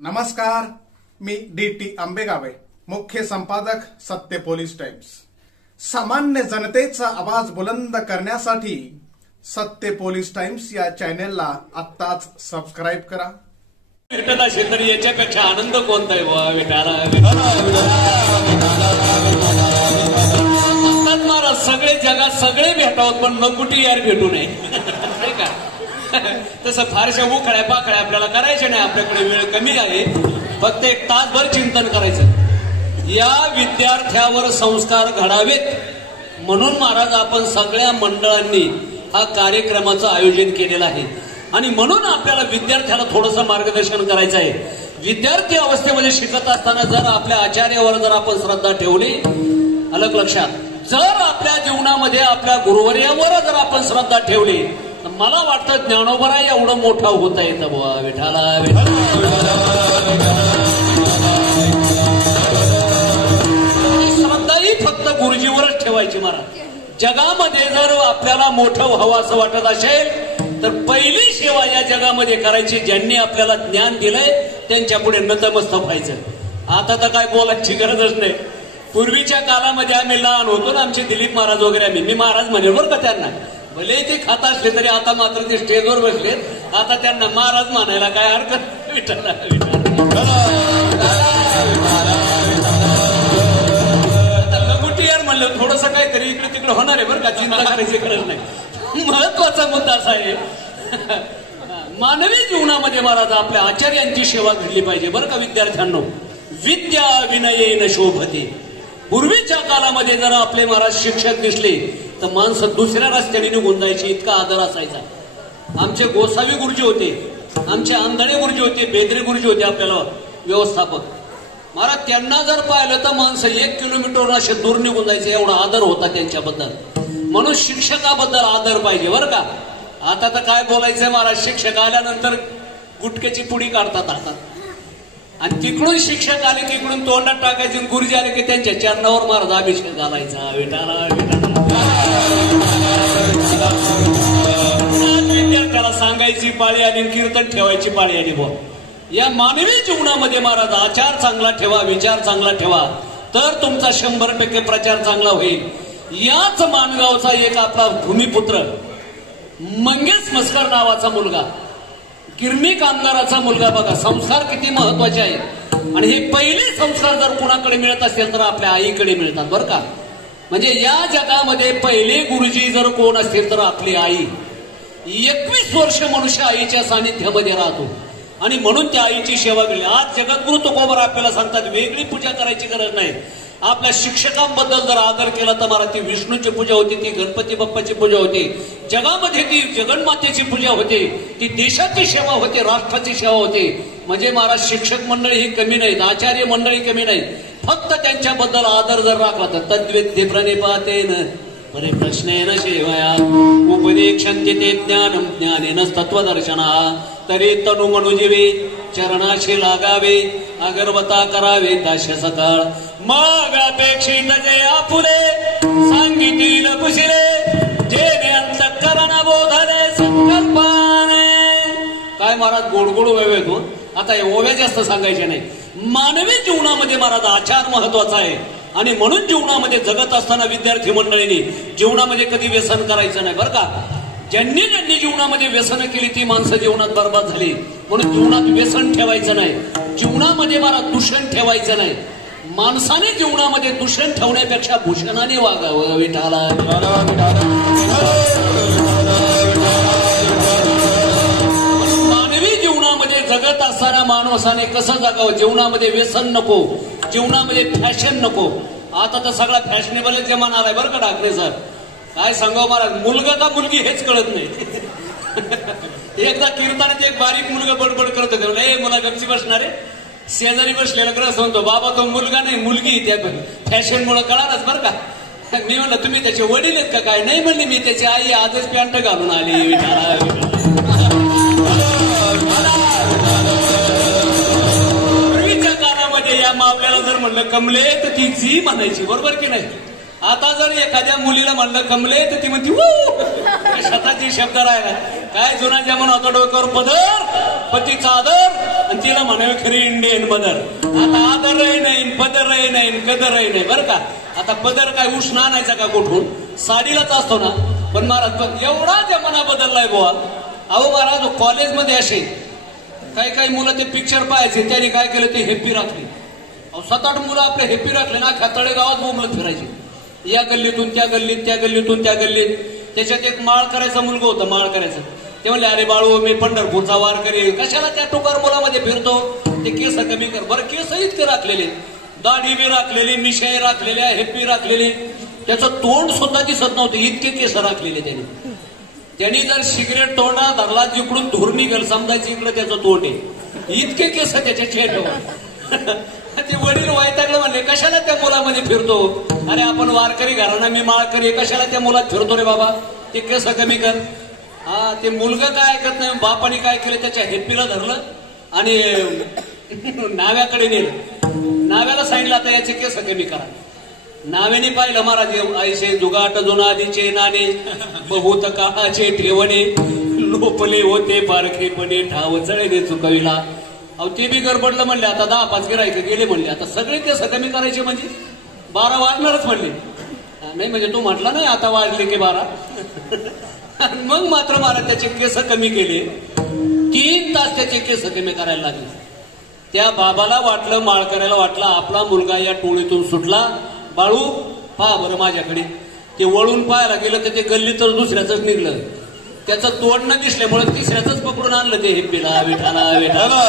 नमस्कार, मी डी.टी. आंबेगावे, मुख्य संपादक सत्य पोलीस टाइम्स। सामान्य जनतेचा आवाज बुलंद करण्यासाठी सत्य पोलीस टाइम्स या चॅनेलला आत्ताच सबस्क्राईब करा। भेटत असेल तर याच्यापेक्षा आनंद कोणता आहे बुवा विठाला? महाराज सगळे जगात सगळे भेटावत पण नकुटी यार भेटू नये नाही का? तसं फारशा उखळ्या पाखळ्या आपल्याला करायच्या नाही, आपल्याकडे वेळ कमी आहे, फक्त एक तासभर चिंतन करायचं। या विद्यार्थ्यावर संस्कार घडावेत म्हणून महाराज आपण सगळ्या मंडळांनी हा कार्यक्रमाचं आयोजन केलेलं आहे आणि म्हणून आपल्याला विद्यार्थ्याला थोडंसं मार्गदर्शन करायचं आहे। विद्यार्थी अवस्थेमध्ये शिकत असताना जर आपल्या आचार्यावर जर आपण श्रद्धा ठेवली, अलग लक्षात, जर आपल्या जीवनामध्ये आपल्या गुरुवर्यावर जर आपण श्रद्धा ठेवली तर मला वाटतं ज्ञानोबरा एवढं मोठा होता येतं बुवा विठाला। श्रद्धाही फक्त गुरुजीवरच ठेवायची महाराज। जगामध्ये जर आपल्याला मोठं व्हावं असं वाटत असेल तर पहिली सेवा या जगामध्ये करायची, ज्यांनी आपल्याला ज्ञान दिलंय त्यांच्या पुढे नतमस्तक व्हायचं। आता तर काय बोलायची गरजच नाही। पूर्वीच्या काळामध्ये आम्ही लहान होतो ना, आमचे दिलीप महाराज वगैरे, मी महाराज म्हणेल बरं का त्यांना, भले ते खात असले तरी आता मात्र ते स्टेजवर बसले, आता त्यांना महाराज म्हणायला काय हरकत विठाला। यार म्हणलं थोडस काहीतरी इकडे तिकडे होणार आहे बरं का, चिंता करायची गरज नाही। महत्वाचा मुद्दा असा आहे, मानवी जीवनामध्ये महाराज आपल्या आचार्यांची सेवा घडली पाहिजे बरं का विद्यार्थ्यांनो। विद्या विनयेन शोभते। पूर्वीच्या काळामध्ये जर आपले महाराज शिक्षक दिसले तर माणसं दुसऱ्या रस्त्याने निघून जायची, इतका आदर असायचा। आमचे गोसावी गुरुजी होते, आमचे आंधळे गुरुजी होते, बेदरे गुरुजी होते आपल्याला व्यवस्थापक महाराज। त्यांना जर पाहिलं तर माणसं 1 किलोमीटर असे दूर निघून जायचे, एवढा आदर होता त्यांच्याबद्दल। म्हणून शिक्षकाबद्दल आदर पाहिजे बरं का। आता तर काय बोलायचंय महाराज, शिक्षक आल्यानंतर गुटक्याची पुडी काढतात हातात आणि तिकडून शिक्षक आले की इकडून तोंडात टाकायचे, गुरुजी आले की त्यांच्या चरणावर महाराज अभिषेक घालायचा विठाला। विद्यार्थ्याला सांगायची पाळी आली, कीर्तन ठेवायची पाळी आली बुवा। या मानवी जीवनामध्ये महाराज आचार चांगला ठेवा, विचार चांगला ठेवा, तर तुमचा 100% प्रचार चांगला होईल। याच माणगावचा एक आपला भूमिपुत्र मंगेश मस्कर नावाचा मुलगा, किरमी कामगाराचा मुलगा, बघा संस्कार किती महत्वाचे आहेत। आणि हे पहिले संस्कार जर कुणाकडे मिळत असेल तर आपल्या आईकडे मिळतात बरं का। म्हणजे या जगामध्ये पहिले गुरुजी जर कोण असतील तर आपली आई। 21 वर्ष मनुष्य आईच्या सानिध्यामध्ये राहतो आणि म्हणून त्या आईची सेवा केली। आज जगद्गुरु तुकोबरा आपल्याला सांगतात वेगळी पूजा करायची गरज नाही। आपल्या शिक्षकांबद्दल जर आदर केला तर मला ती विष्णूची पूजा होती, ती गणपती बाप्पाची पूजा होती, जगामध्ये ती जगन्मातेची पूजा होते, ती देशाची सेवा होते, राष्ट्राची सेवा होते। म्हणजे महाराज शिक्षक मंडळी ही कमी नाहीत, आचार्य मंडळी कमी नाहीत, फक्त त्यांच्याबद्दल आदर जर राखला तर तद्वेद्य प्रणिपातेन परिप्रश्नेन सेवया उपदेक्षन्ते ते ज्ञानम ज्ञानेन तत्वदर्शना तरी तनु मनुजीवे चरणाशी लागावे अगरबता करावे दास्य सकाळ मग अपेक्षित जे आपुले सांगितील कुशिले जेने अंतःकरण बोधले संकल्पाने। काय महाराज गोड गोड ओव्या येतो, आता हे ओव्या जास्त सांगायचे नाही। मानवी जीवनामध्ये महाराज आचार महत्वाचा आहे आणि म्हणून जीवनामध्ये जगत असताना विद्यार्थी मंडळींनी जीवनामध्ये कधी व्यसन करायचं नाही बरं का। ज्यांनी जीवनामध्ये व्यसन केली ती माणसं जीवनात बर्बाद झाली। म्हणून जीवनात व्यसन ठेवायचं नाही, जीवनामध्ये मला दूषण ठेवायचं नाही। माणसाने जीवनामध्ये दूषण ठेवण्यापेक्षा भूषणाने वागावं विठाला। मानवी जीवनामध्ये जगत असताना माणसाने कसं जगावं, जीवनामध्ये व्यसन नको, जीवनामध्ये फॅशन नको। आता तर सगळा फॅशनेबल जमाना आलाय बरं का डाकणे सर। काय सांगावं महाराज, मुलगा का मुलगी हेच कळत नाही। एकदा कीर्तनात एक बारीक मुलगा बडबड करत होते, ए मला गपची बसणार आहे, शेजारी बसलेला ग्रस म्हणतो बाबा तो मुलगा नाही मुलगी, त्या फॅशन मुळे कळालच बरं का। मी म्हणलं तुम्ही त्याचे वडील आहेत का काय? नाही म्हणले मी त्याची आई, आजच पॅन्ट घालून आली। पूर्वीच्या काळामध्ये या मावल्याला जर म्हणलं कमले तर ती जी म्हणायची, बरोबर की नाही? आता जर एखाद्या मुलीला म्हणलं कमले तर ती म्हणती स्वतःची शब्द राहिला। काय जुना जमाना होता, डोक्यावर पदर पतीचा आदर आणि तिला म्हणावे खरी इंडियन मदर. आता आदरही नाही, पदरही नाही, कदरही नाही बरं का. आता पदर काय उष्ण आणायचा का कुठून, साडीलाच असतो ना. पण महाराज एवढा जमाना बदललाय बुवा. अहो महाराज कॉलेजमध्ये असे काही काही मुलं ते पिक्चर पाहायचे, त्यांनी काय केलं ते हेप्पी राखली. 7-8 मुलं आपले हेप्पी राखले ना, तळे गावात बोंबलत फिरायचे, या गल्लीतून त्या गल्लीत, त्या गल्लीतून त्या गल्लीत. त्याच्यात एक माळ करायचा मुलगा होता, माळ करायचा. ते म्हणले अरे बाळू मी पंढरपूरचा वार करेल. कशाला त्या टोकार मुलामध्ये फिरतो, ते केस कमी कर. बरं केस इतके राखलेले, दाढी बी राखलेली, मिशाई राखलेल्या, हेप्पी राखलेली, त्याचं तोंड सुद्धा दिसत नव्हते इतके केस राखलेले त्यांनी जर सिगरेट तोंडा धरला जिकडून धूर निघेल समजायचं इकडे त्याचं तोंड आहे, इतके केस त्याचे छेट. ते वडील वैतागलं म्हणले कशाला त्या मुलामध्ये फिरतो. अरे आपण वारकरी घराणा, मी माळकरी, कशाला त्या मुलात फिरतो रे बाबा, ते केस कमी कर. हा ते मुलगा काय ऐकत नाही. बापाने काय केलं, त्याच्या हेप्पीला धरलं आणि नाव्याकडे नेलं. नाव्याला सांगितलं आता याचे केस कमी करा. नाव्याने पाहिलं महाराज ऐसे जुगाट जुनादीचे नाणे, बहुत काळाचे ठेवणे, लोपले होते बारखेपणे, ठाव चळणे चुकविला. अहो ते बी गडबडलं म्हणले, आता 10-5 गिरायचे गेले म्हणले, आता सगळे केस कमी करायचे म्हणजे 12 वाढणारच म्हणले. नाही म्हणजे तू म्हटला नाही आता वाढले की 12. मग मात्र महाराज त्याचे केस कमी केले. 3 तास त्याचे केस कमी करायला लागले. त्या बाबाला वाटलं, माळकऱ्याला वाटलं आपला मुलगा या टोळीतून सुटला. बाळू पहा बरं माझ्याकडे. ते वळून पाहायला गेलं तर ते गल्ली तर दुसऱ्याच निघलं. त्याचं तोंड न दिसल्यामुळे तिसऱ्याच पकडून आणलं ते हेप्पीला. विठाला विठाला.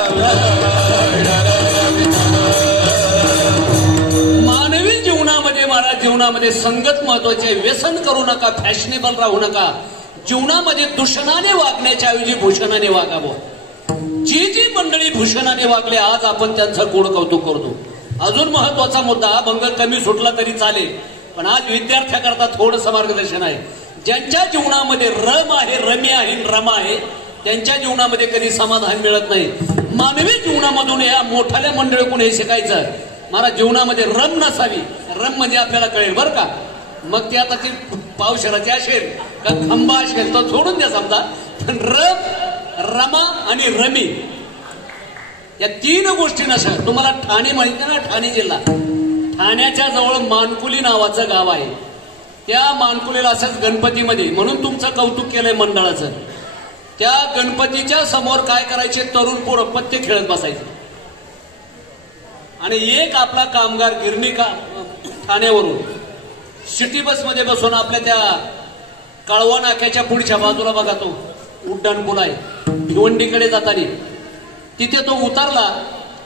मानवी जीवनामध्ये महाराज जीवनामध्ये संगत महत्वाचे. व्यसन करू नका, फॅशनेबल राहू नका. जीवनामध्ये दूषणाने वागण्याच्या ऐवजी भूषणाने वागावं. जी जी मंडळी भूषणाने वागले आज आपण त्यांचं गोड कौतुक करतो. अजून महत्वाचा मुद्दा, भंग कमी सुटला तरी चालेल पण आज विद्यार्थ्याकरता थोडंसं मार्गदर्शन आहे. ज्यांच्या जीवनामध्ये रम आहे, रमी आहे, रमा आहे, त्यांच्या जीवनामध्ये कधी समाधान मिळत नाही. मानवी जीवनामधून या मोठ्याल्या मंडळीकडून हे शिकायचं. मला जीवनामध्ये रम नसावी. रम म्हणजे आपल्याला कळेल बरं का. मग ते आता ती पावशेराची असेल का खंबा असेल तर सोडून द्या समजा. पण रम, रमा आणि रमी या 3 गोष्टी नसा. तुम्हाला ठाणे माहिती ना, ठाणे जिल्हा, ठाण्याच्या जवळ मानकुली नावाचं गाव आहे. त्या मानकुलीला असंच गणपतीमध्ये, म्हणून तुमचं कौतुक केलंय मंडळाचं. त्या गणपतीच्या समोर काय करायचे, तरुण पोरं पत्ते खेळत बसायचे. आणि एक आपला कामगार गिरणी ठाण्यावरून सिटी बसमध्ये बसून आपल्या त्या कळवा नाक्याच्या पुढच्या बाजूला बघा तो उड्डाण पूल आहे, भिवंडीकडे जाताना तिथे तो उतरला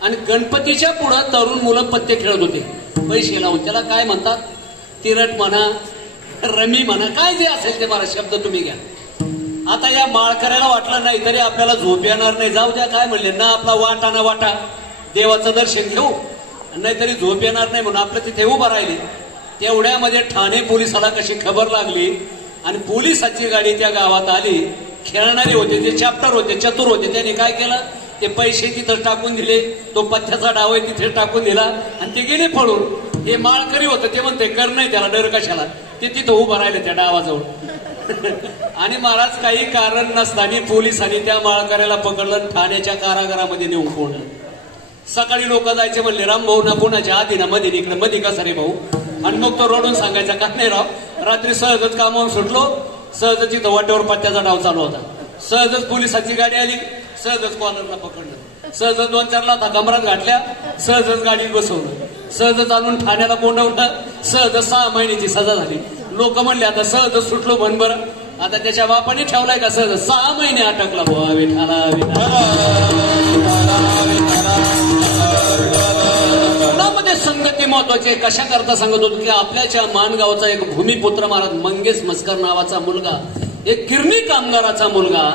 आणि गणपतीच्या पुढं तरुण मुलं पत्ते खेळत होते पैसे लावून. त्याला काय म्हणतात, तिरट म्हणा, रमी म्हणा, काय जे असेल ते मला शब्द तुम्ही घ्या. आता या माळकऱ्याला वाटलं नाही तरी आपल्याला झोप येणार नाही, जाऊ द्या काय म्हणले ना, आपला वाटा ना वाटा देवाचं दर्शन घेऊ, नाहीतरी झोप येणार नाही म्हणून आपलं तिथे उभं राहिले. तेवढ्यामध्ये ठाणे पोलिसाला कशी खबर लागली आणि पोलिसाची गाडी त्या गावात आली. खेळणारे होते, जे चॅप्टर होते, चतुर होते, त्यांनी काय केलं, ते पैसे तिथं टाकून दिले, तो पथ्याचा डाव आहे तिथे टाकून दिला आणि ते गेले पळून. हे माळकरी होतं ते म्हणते कर नाही त्याला डर कशाला, ते तिथं उभं राहिले त्या डावाजवळ. आणि महाराज काही कारण नसताना पोलिसांनी त्या माळकऱ्याला पकडलं, ठाण्याच्या कारागारामध्ये नेऊन कोंडलं. सकाळी लोक जायचे म्हणले राम भाऊ ना कोणाच्या आधी ना मध्ये इकडे मध्ये कसा रे भाऊ, आणि मग तो रडून सांगायचा का नाही राव, रात्री सहजच कामावर सुटलो, सहजच इथं वाटेवर पत्त्याचा डाव चालू होता, सहजच पोलिसाची गाडी आली, सहजच कॉलरला पकडलं, सहजच 2-4 लाथा कमरात घातल्या, सहजच गाडीत बसवलं, सहजच आणून ठाण्याला कोंडवलं, सहजच 6 महिन्याची सजा झाली. लोक म्हणले आता सहजच सुटलो म्हण बरं, आता त्याच्या बापाने ठेवलाय का सहज 6 महिने अटकला बुवा. विठाला जीवनामध्ये संगती महत्वाची. कशा करता सांगत होतो की आपल्याच्या माणगावचा एक भूमिपुत्र महाराज मंगेश मस्कर नावाचा मुलगा, एक गिरणी कामगाराचा मुलगा,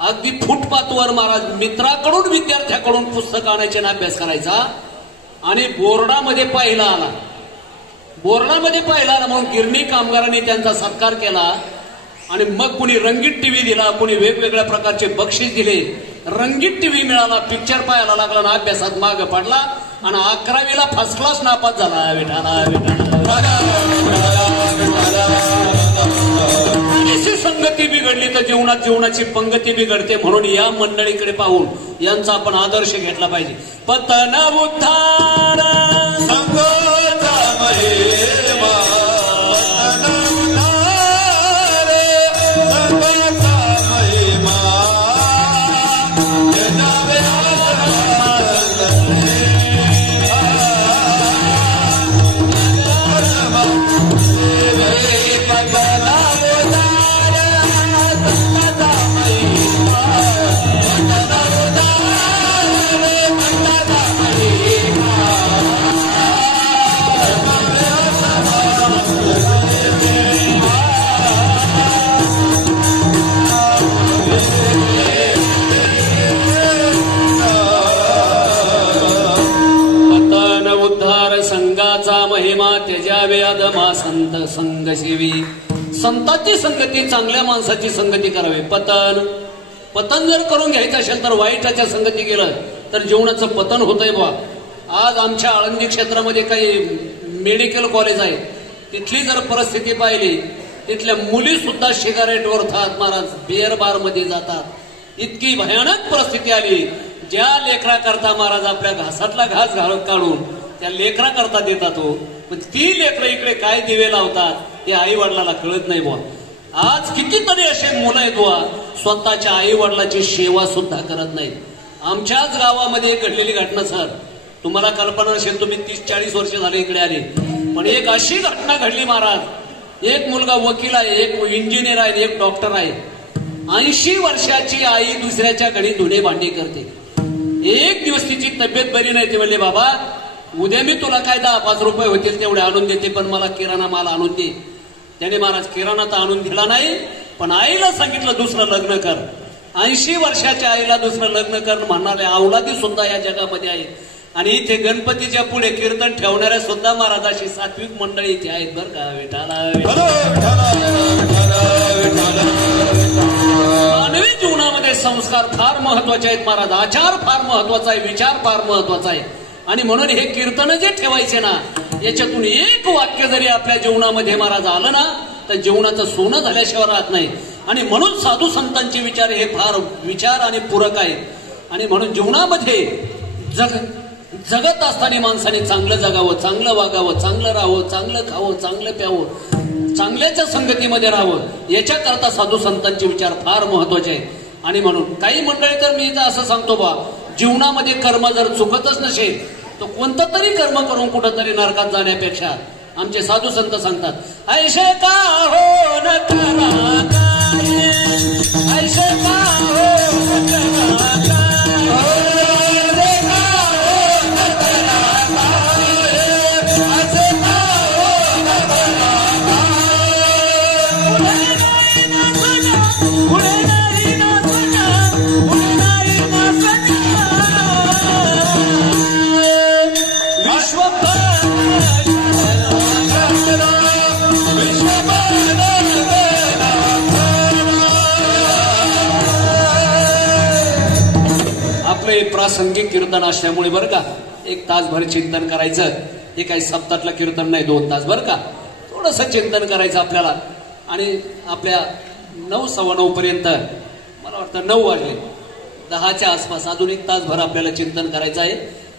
अगदी फुटपाथवर महाराज मित्राकडून विद्यार्थ्याकडून पुस्तक आणायचे आणि अभ्यास करायचा. आणि बोर्डामध्ये पहिला आला, बोर्डामध्ये पहिला आला म्हणून गिरणी कामगारांनी त्यांचा सत्कार केला. आणि मग कुणी रंगीत टीव्ही दिला, कुणी वेगवेगळ्या प्रकारचे बक्षीस दिले. रंगीत टीव्ही मिळाला, पिक्चर पाहायला लागला आणि अभ्यासात माग पडला आणि 11वीला फर्स्ट क्लास नापास झाला. विठाला संगती बिघडली तर जीवनाची पंगती बिघडते. म्हणून या मंडळीकडे पाहून यांचा आपण आदर्श घेतला पाहिजे. पतन उद्धार संघाचा महिमा, पतन उद्धार संघाचा महिमा, जनावे त्याजावे अधमा संत संग सेवी. संतांची संगती, चांगल्या माणसाची संगती करावी. पतन जर करून घ्यायचं असेल तर वाईटाच्या संगती गेलं तर जीवनाचं पतन होतंय बा. आज आमच्या आळंदी क्षेत्रामध्ये काही मेडिकल कॉलेज आहे, तिथली जर परिस्थिती पाहिली, तिथल्या मुली सुद्धा सिगारेटवर थात महाराज बिअर बार मध्ये जातात. इतकी भयानक परिस्थिती आली. ज्या लेकरा करता महाराज आपल्या घासातला घास काढून त्या लेकरा करता देतात हो, पण ती लेकरं इकडे काय दिवे लावतात हे आई वडिलाला कळत नाही बुवा. आज कितीतरी असे मुलं आहेत बुवा, स्वतःच्या आई वडिलाची सेवा सुद्धा करत नाहीत. आमच्याच गावामध्ये एक घडलेली घटना सर, तुम्हाला कल्पना नसेल, तुम्ही 30-40 वर्ष झाले इकडे आले, पण एक अशी घटना घडली महाराज. एक मुलगा वकील आहे, एक इंजिनियर आहे, एक डॉक्टर आहे. 80 वर्षाची आई दुसऱ्याच्या घरी धुणे भांडी करते. एक दिवस तिची तब्येत बरी नाही. ते म्हणले बाबा उद्या मी तुला काय 10-5 रुपये होतील तेवढे आणून देते, पण मला किराणा माल आणून दे. त्याने महाराज किराणा तर आणून दिला नाही, पण आईला सांगितलं दुसरं लग्न कर. 80 वर्षाच्या आईला दुसरं लग्न कर म्हणणारे अवलादी सुद्धा या जगामध्ये आहे. आणि इथे गणपतीच्या पुढे कीर्तन ठेवणाऱ्या सुद्धा महाराजाशी सात्विक मंडळी इथे आहेत बरं का. मानवी जीवनामध्ये संस्कार फार महत्वाचे आहेत महाराज. आचार फार महत्वाचा आहे, विचार फार महत्वाचा आहे. आणि म्हणून हे कीर्तन जे ठेवायचे ना, याच्यातून एक वाक्य जरी आपल्या जीवनामध्ये महाराज आलं ना तर जीवनाचं सोनं झाल्याशिवाय राहत नाही. आणि म्हणून साधू संतांचे विचार हे फार विचार आणि पूरक आहेत. आणि म्हणून जीवनामध्ये जगत असताना माणसाने चांगलं जगावं, चांगलं वागावं, चांगलं राहावं, चांगलं खावं, चांगलं प्यावं, चांगल्याच्या संगतीमध्ये राहावं. याच्याकरता साधू संतांचे विचार फार महत्वाचे आहेत. आणि म्हणून काही मंडळी तर मी असं सांगतो बा, जीवनामध्ये कर्म जर चुकतच नसेल तर कोणतं तरी कर्म करून कुठं तरी नरकात जाण्यापेक्षा आमचे साधू संत सांगतात ऐसे का हो न करा काय, ऐसे का हो न करा काय, ऐसे का हो न करा काय, ऐसे का हो न करा काय. पुढे नाही ना सजा, पुढे नाही ना सजा. आपलं एक प्रासंगिक कीर्तन असल्यामुळे बरं का, 1 तासभर चिंतन करायचं. हे काही सप्ताहातलं कीर्तन नाही, 2 तास बरं का. थोडंसं चिंतन करायचं आपल्याला. आणि आपल्या 9:15 पर्यंत, मला वाटतं 9 वाजले, 10च्या आसपास अजून 1 तासभर आपल्याला चिंतन करायचं आहे.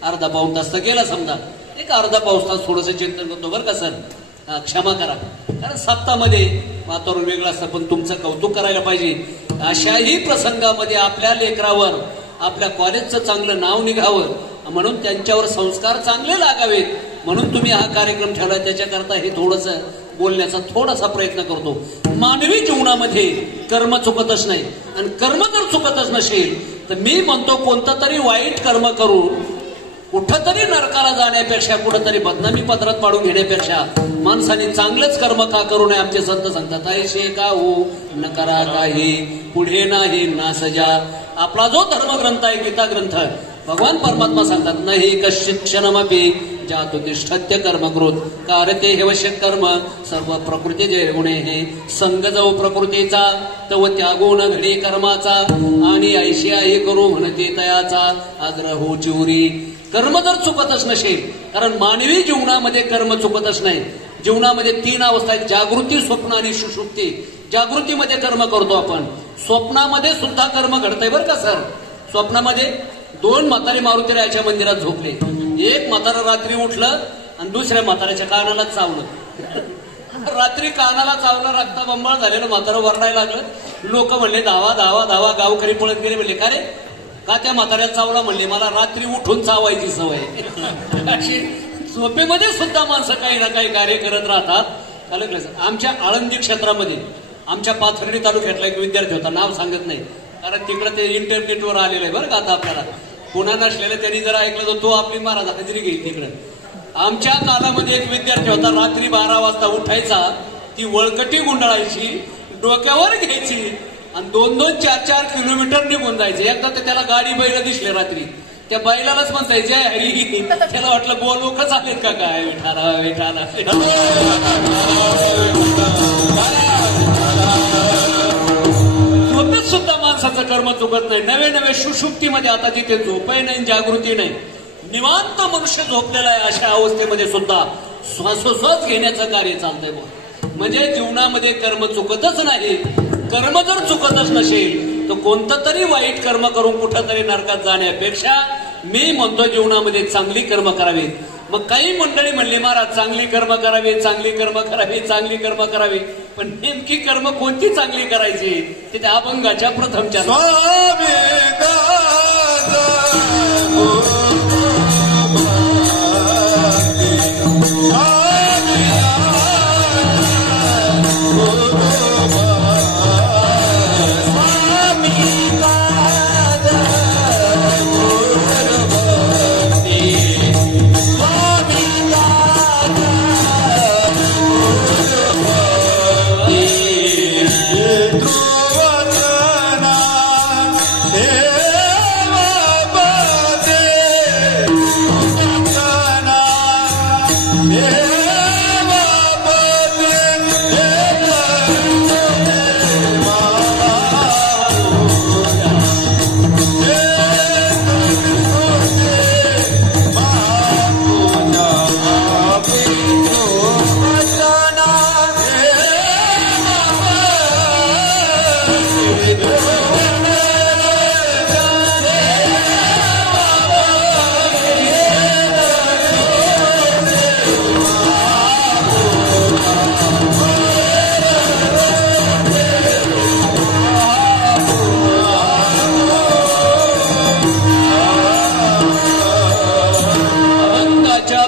अर्धा-पाऊण तास तर गेला समजा, एक अर्धा-पाऊण तास थोडंसं चिंतन करतो बरं का सर. क्षमा करा, कारण सप्ताहामध्ये वातावरण वेगळं असतं, पण तुमचं कौतुक करायला पाहिजे. अशाही प्रसंगामध्ये आपल्या लेकरावर आपल्या कॉलेजचं चांगलं नाव निघावं, म्हणून त्यांच्यावर संस्कार चांगले लागावेत, म्हणून तुम्ही हा कार्यक्रम ठेवला. त्याच्याकरता हे थोडंसं बोलण्याचा थोडासा प्रयत्न करतो. मानवी जीवनामध्ये कर्म चुकतच नाही. आणि कर्म जर चुकतच नसेल तर मी म्हणतो कोणतं तरी वाईट कर्म करून कुठंतरी नरकाला जाण्यापेक्षा, कुठंतरी बदनामी पदरात पाडून घेण्यापेक्षा माणसाने चांगलंच कर्म का करू नये. आमचे संत सांगतात ऐसे का हो न करा काही, पुढे नाही ना सजा. आपला जो धर्मग्रंथ आहे, गीता ग्रंथ, भगवान परमात्मा सांगतात नाही कश्चित क्षणमपि जातो तिष्ठत्य कर्मकृत कारते हेवश्य कर्म सर्व प्रकृती जे गुणे हे संग जो प्रकृतीचा तव त्यागो न घडी कर्माचा आणि ऐशी आहे करू म्हणते तयाचा आग्रह हो चिवरी. कर्म जर चुकतच नसेल, कारण मानवी जीवनामध्ये कर्म चुकतच नाही. जीवनामध्ये 3 अवस्था आहेत, जागृती, स्वप्न आणि सुषुप्ती. जागृतीमध्ये कर्म करतो आपण. स्वप्नामध्ये सुद्धा कर्म घडतंय बरं का सर. स्वप्नामध्ये 2 म्हातारे मारुतीरायाच्या मंदिरात झोपले. एक म्हातारं रात्री उठलं आणि दुसऱ्या म्हाताऱ्याच्या कानाला चावलं. रात्री कानाला चावलं, रक्ताबंबाळ झालेलं म्हातारं वरडायला लागलं. लोक म्हणले धावा धावा धावा. गावकरी पळत गेले. म्हणले का रे, का त्या म्हाताऱ्याला चावला? म्हणले मला रात्री उठून चावायची सवय. अशी झोपेमध्ये सुद्धा माणसं काही ना काही कार्य करत राहतात. कळलं सर. आमच्या आळंदी क्षेत्रामध्ये आमच्या पाथर्डी तालुक्यातला एक विद्यार्थी होता, नाव सांगत नाही कारण तिकडे ते इंटरनेटवर आलेलं आहे बरं का. आता आपल्याला पुन्हा नसलेलं त्यांनी जर ऐकलं तर तो आपली महाराज हजेरी घेईल तिकडं. आमच्या कालामध्ये एक विद्यार्थी होता, रात्री 12 वाजता उठायचा, ती वळकटी गुंडाळायची, डोक्यावर घ्यायची आणि 2-2, 4-4 किलोमीटर निघून जायचे. एकदा तर त्याला गाडी बैल दिसले रात्री. त्या बैलालाच म्हणतायचे हरी. त्याला वाटलं बोलवकच आलेत का काय. विठाला विठाला. झोपेत सुद्धा माणसाचं कर्म चुकत नाही. नवे नवे सुषुप्तीमध्ये आता जिथे झोपही नाही, जागृती नाही, निवांत मनुष्य झोपलेला आहे, अशा अवस्थेमध्ये सुद्धा श्वासोश्वास घेण्याचं कार्य चालतंय. म्हणजे जीवनामध्ये कर्म चुकतच नाही. कर्म जर चुकतच नसेल तर कोणतं तरी वाईट कर्म करून कुठं तरी नरकात जाण्यापेक्षा मी म्हणतो जीवनामध्ये चांगली कर्म करावी. मग काही मंडळी म्हणली महाराज चांगली कर्म करावी, चांगली कर्म करावी, चांगली कर्म करावी. पण नेमकी कर्म कोणती चांगली करायची ते त्या अभंगाच्या प्रथमच्या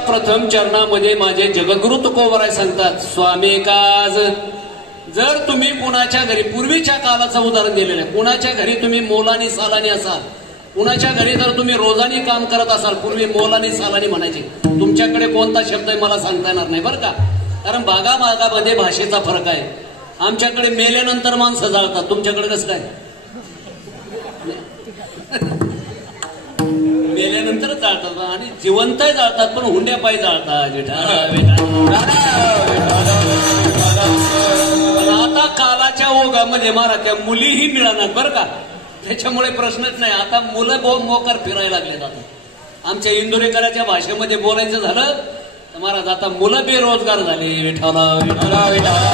प्रथम चरणामध्ये माझे जगद्गुरु तुकोबराय सांगतात, स्वामी काज जर तुम्ही कुणाच्या घरी, पूर्वीच्या कालाचं उदाहरण दिलेलं आहे, कुणाच्या घरी तुम्ही मोलानी सालानी असाल, कुणाच्या घरी जर तुम्ही रोजानी काम करत असाल, पूर्वी मोलानी सालानी म्हणायचे, तुमच्याकडे कोणता शब्द आहे मला सांगता येणार नाही बरं का, कारण भागाभागामध्ये भाषेचा फरक आहे. आमच्याकडे मेल्यानंतर माणसं जाळतात, तुमच्याकडे कसं काय? मेल्यानंतर जाळतात आणि जिवंतही जाळतात, पण हुंड्या पायी जाळतात. आता कालाच्या ओघामध्ये मारा त्या मुलीही मिळणार बरं का, त्याच्यामुळे प्रश्नच नाही. आता मुलं मोकार फिरायला लागलेत. आता आमच्या इंदोरीकराच्या भाषेमध्ये बोलायचं झालं तर महाराज आता मुलं बेरोजगार झाले. विठाला विठाला विठाला.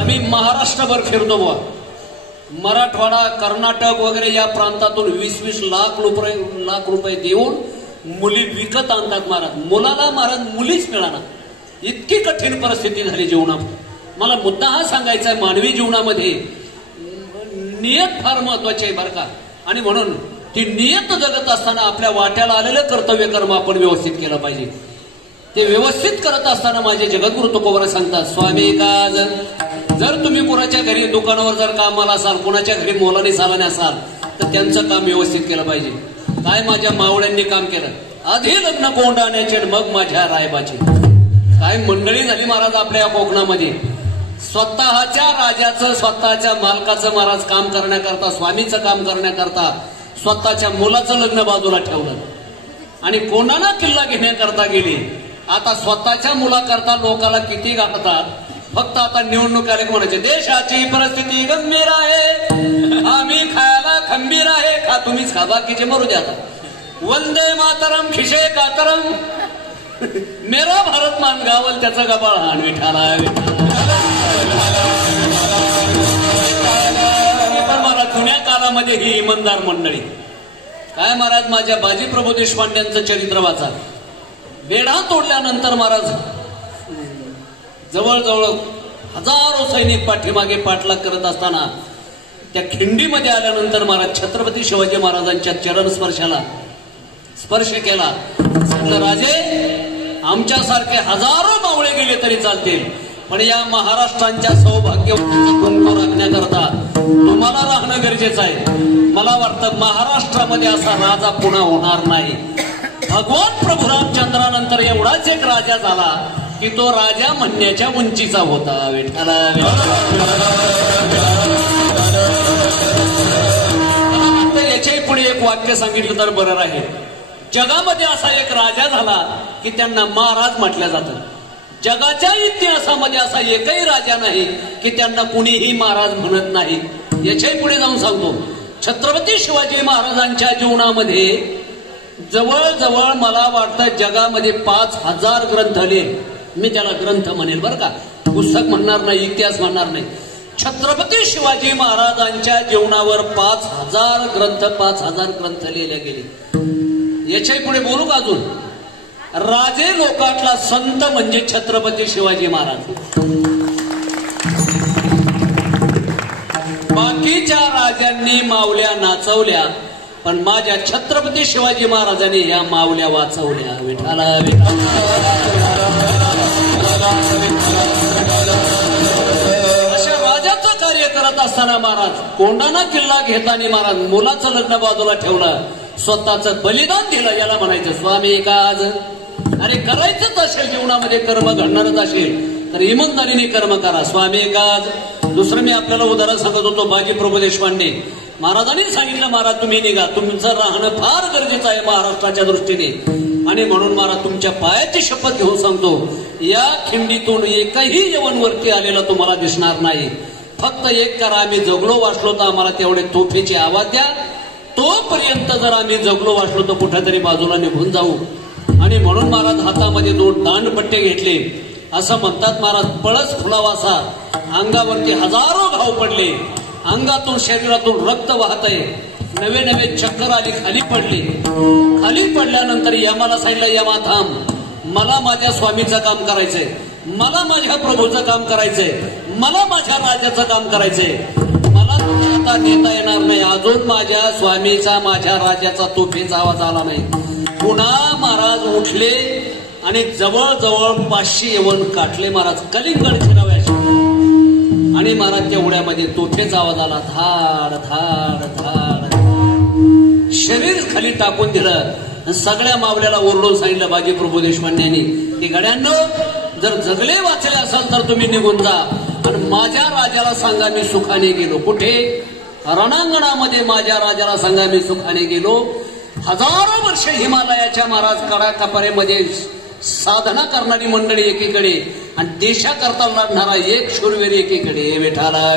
आम्ही महाराष्ट्रभर फिरतो बुवा, मराठवाडा, कर्नाटक वगैरे या प्रांतातून 20-20 लाख रुपये देऊन मुली विकत आणतात महाराज. मुलाला महाराज मुलीच मिळाना, इतकी कठीण परिस्थिती झाली जीवनामध्ये. मला मुद्दा हा सांगायचा आहे, मानवी जीवनामध्ये नियत फार महत्वाची आहे बरं का, आणि म्हणून ती नियत जगत असताना आपल्या वाट्याला आलेलं कर्तव्य कर्म आपण व्यवस्थित केलं पाहिजे. ते व्यवस्थित करत असताना माझे जगद्गुरु तुकोबराय सांगतात, स्वामी काज जर तुम्ही कुणाच्या घरी दुकानावर जर कामाला असाल, कुणाच्या घरी मोलाने सालाने असाल, तर त्यांचं काम व्यवस्थित केलं पाहिजे. काय माझ्या मावळ्यांनी काम केलं, आधी लग्न कोंडाण्याचे मग माझ्या रायबाचे. काय मंडळी झाली महाराज आपल्या कोकणामध्ये, स्वतःच्या राजाचं, स्वतःच्या मालकाचं महाराज काम करण्याकरता, स्वामीचं काम करण्याकरता स्वतःच्या मुलाचं लग्न बाजूला ठेवलं आणि कोणाला किल्ला घेण्याकरता गेली. आता स्वतःच्या मुलाकरता लोकाला किती गाठतात. फक्त आता निवडणूक आले म्हणायचे, देशाची परिस्थिती गंभीर आहे, आम्ही खायला खंबीर आहे, का तुम्हीच खा, बाकीचे मरू द्या. आता वंदे मातरम खिशे कातरम, मेरा भारत मान गावल त्याचा गबाळ हाण विठाला. पण मला जुन्या काळामध्ये ही इमानदार मंडळी काय महाराज, माझ्या बाजीप्रभू देशपांड्यांचं चरित्र वाचा. बेढा तोडल्यानंतर महाराज जवळजवळ हजारो सैनिक पाठीमागे पाठलाग करत असताना त्या खिंडीमध्ये आल्यानंतर महाराज छत्रपती शिवाजी महाराजांच्या चरण स्पर्शाला स्पर्श केला. सांगलं, राजे आमच्यासारखे हजारो मावळे गेले तरी चालतील, पण या महाराष्ट्रांच्या सौभाग्यवंतांचा राखण्याकरता तुम्हाला राहणं गरजेचं आहे. मला वाटतं महाराष्ट्रामध्ये असा राजा पुन्हा होणार नाही. भगवान प्रभू रामचंद्रानंतर एवढाच एक राजा झाला की तो राजा म्हणण्याच्या उंचीचा होता. विठ्ठला याच्याही पुढे एक वाक्य सांगितलं तर बरं राहील. जगामध्ये असा एक राजा झाला की त्यांना महाराज म्हटलं जातं. जगाच्या इतिहासामध्ये असा एकही राजा नाही की त्यांना कुणीही महाराज म्हणत नाही. याच्याही पुढे जाऊन सांगतो, छत्रपती शिवाजी महाराजांच्या जीवनामध्ये जवळजवळ मला वाटतं जगामध्ये 5000 ग्रंथ लिहिले. मी त्याला ग्रंथ म्हणेल बरं का, पुस्तक म्हणणार नाही, इतिहास म्हणणार नाही. छत्रपती शिवाजी महाराजांच्या जीवनावर 5000 ग्रंथ लिहिले गेले. याच्याही पुढे बोलू का अजून. राजे लोकातला संत म्हणजे छत्रपती शिवाजी महाराज. बाकीच्या राजांनी मावल्या नाचवल्या, पण माझ्या छत्रपती शिवाजी महाराजांनी या मावल्या वाचवल्या. विठाला अशा राजाचं कार्य करत असताना महाराज कोंढाणा किल्ला घेताना महाराज मुलाचं लग्न बाजूला ठेवलं, स्वतःचं बलिदान दिलं. याला म्हणायचं स्वामी काज. अरे करायचंच असेल जीवनामध्ये, कर्म घडणारच असेल तर इमानदारीने कर्म करा. स्वामी काज. दुसरं मी आपल्याला उदाहरण सांगत होतो, बाजीप्रभू देशपांडे महाराजांनी सांगितलं, महाराज तुम्ही निघा, तुमचं राहणं फार गरजेचं आहे महाराष्ट्राच्या दृष्टीने. आणि म्हणून महाराज तुमच्या पायाची शपथ घेऊन सांगतो, या खिंडीतून एकही यवनवरती आलेला तुम्हाला दिसणार नाही. फक्त एक करा, आम्ही जगलो वाचलो तर आम्हाला तेवढे तोफेची आवाज द्या. तोपर्यंत जर आम्ही जगलो वाचलो तर कुठेतरी बाजूला निघून जाऊ. आणि म्हणून महाराज हातामध्ये 2 दांडपट्टे घेतले. असं म्हणतात महाराज, पळस फुलावासा अंगावरती हजारो घाव पडले, अंगातून शरीरातून रक्त वाहतय, नवे नवे चक्कर आली, खाली पडले. खाली पडल्यानंतर यमाला सांगितलं, यमा थांब, मला माझ्या स्वामीचं काम करायचंय, मला माझ्या प्रभूचं काम करायचंय, मला माझ्या राजाचं काम करायचंय. मला आता नेता येणार नाही. अजून माझ्या स्वामीचा माझ्या राजाचा तोफेचा आवाज आला नाही. पुन्हा महाराज उठले आणि जवळजवळ 500 यवन काटले महाराज कलिंगड शिराव्याशी. आणि महाराज त्या उड्यामध्ये तोफेचा आवाज आला, धाड धाड धाड. शरीर खाली टाकून दिलं. सगळ्या मावल्याला ओरडून सांगितलं बाजीप्रभू देशपांडे यांनी की गड्यांनो, जर जगले वाचले असाल तर तुम्ही निघून जा आणि माझ्या राजाला सांगा मी सुखाने गेलो. कुठे? रणांगणामध्ये माझ्या राजाला सांगा मी सुखाने गेलो. हजारो वर्ष हिमालयाच्या महाराज कडाकपारेमध्ये साधना करणारी मंडळी एकीकडे आणि देशाकरता लढणारा एक शूरवीर एकीकडे. विठाला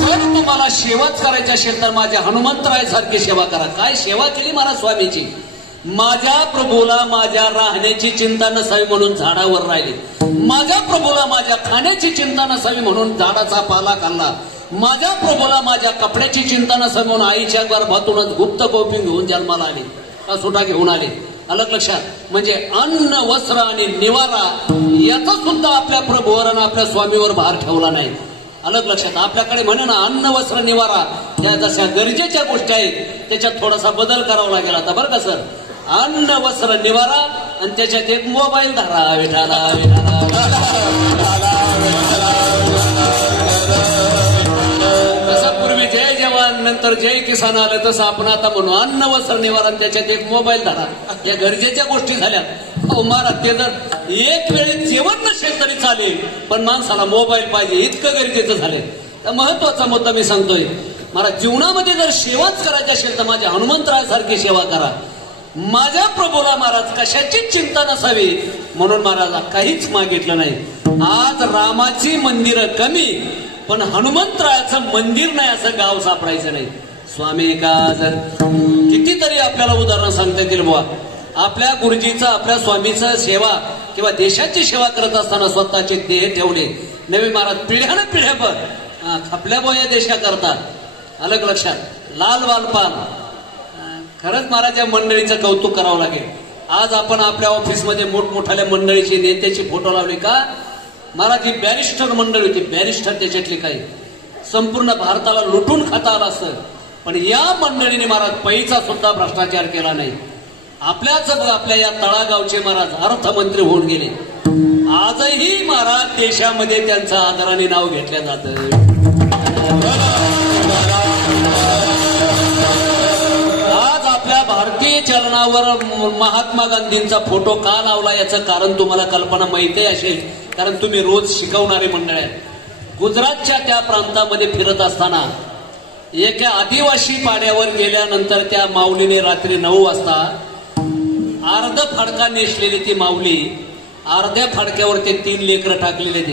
जर तुम्हाला सेवाच करायची असेल तर माझ्या हनुमंतरायासारखी सेवा करा. काय सेवा केली महाराज स्वामीची? माझ्या प्रभूला माझ्या राहण्याची चिंता नसावी म्हणून झाडावर राहिले, माझ्या प्रभूला माझ्या खाण्याची चिंता नसावी म्हणून झाडाचा पाला खाल्ला, माझ्या प्रभूला माझ्या कपड्याची चिंता नसावी म्हणून आईच्या गर्भातूनच गुप्त कौपिंग घेऊन जन्माला आले, सुटा घेऊन आले. अलग लक्षात. म्हणजे अन्न वस्त्र आणि निवारा याचा सुद्धा आपल्या प्रभूवर आणि आपल्या स्वामीवर भार ठेवला नाही. अलग लक्षात. आपल्याकडे म्हणे ना अन्न वस्त्र निवारा या जशा गरजेच्या गोष्टी आहेत त्याच्यात थोडासा बदल करावा लागेल आता बरं का सर. अन्न वस्त्र निवारा आणि त्याच्यात एक मोबाईल धरा. विठाला पूर्वी जय जवान नंतर जय किसान आलं तसं आपण आता म्हणू अन्न वस्त्र निवारण त्याच्यात एक मोबाईल धरा. या गरजेच्या गोष्टी झाल्या. अहो महाराज ते जर एक वेळेस जेवण नसेल तरी चालेल पण माणसाला मोबाईल पाहिजे इतकं गरजेचं झालंय. तर महत्वाचा मुद्दा मी सांगतोय महाराज, जीवनामध्ये जर सेवाच करायची असेल तर माझ्या हनुमंतरायासारखी सेवा करा. माझ्या प्रभूला महाराज कशाचीच चिंता नसावी म्हणून महाराज काहीच मागितलं नाही. आज रामाची मंदिरं कमी पण हनुमंतरायाचं मंदिर नाही असं गाव सापडायचं नाही. स्वामी का जर कितीतरी आपल्याला उदाहरण सांगता येतील बुवा. आपल्या गुरुजीचं आपल्या स्वामीचं सेवा किंवा देशाची सेवा करत असताना स्वतःचे देह ठेवले. नवी महाराज पिढ्यानं पिढ्याभर खपल्या बोया देशा करतात. अलग लक्षात. लाल वालपाल खरंच महाराज या मंडळीचं कौतुक करावं लागेल. आज आपण आपल्या ऑफिसमध्ये मोठमोठ्या मंडळीची नेत्याची फोटो लावली का? महाराज ही बॅरिस्टर मंडळी होती. बॅरिस्टर त्याच्यातली काही संपूर्ण भारताला लुटून खाता आला असतं, पण या मंडळीने महाराज पैसा सुद्धा भ्रष्टाचार केला नाही. आपल्या या तळागावचे महाराज अर्थमंत्री होऊन गेले. आजही महाराज देशामध्ये त्यांचं आदराने नाव घेतलं जातं. आज आपल्या भारतीय चलनावर महात्मा गांधींचा फोटो का लावला याचं कारण तुम्हाला कल्पना माहिती असेल, कारण तुम्ही रोज शिकवणारे मंडळ आहेत. गुजरातच्या त्या प्रांतामध्ये फिरत असताना एका आदिवासी पाड्यावर गेल्यानंतर त्या माऊलीने रात्री 9 वाजता अर्ध फडका नेसलेली ती माऊली, अर्ध्या फडक्यावर ते 3 लेकरं टाकलेले ते,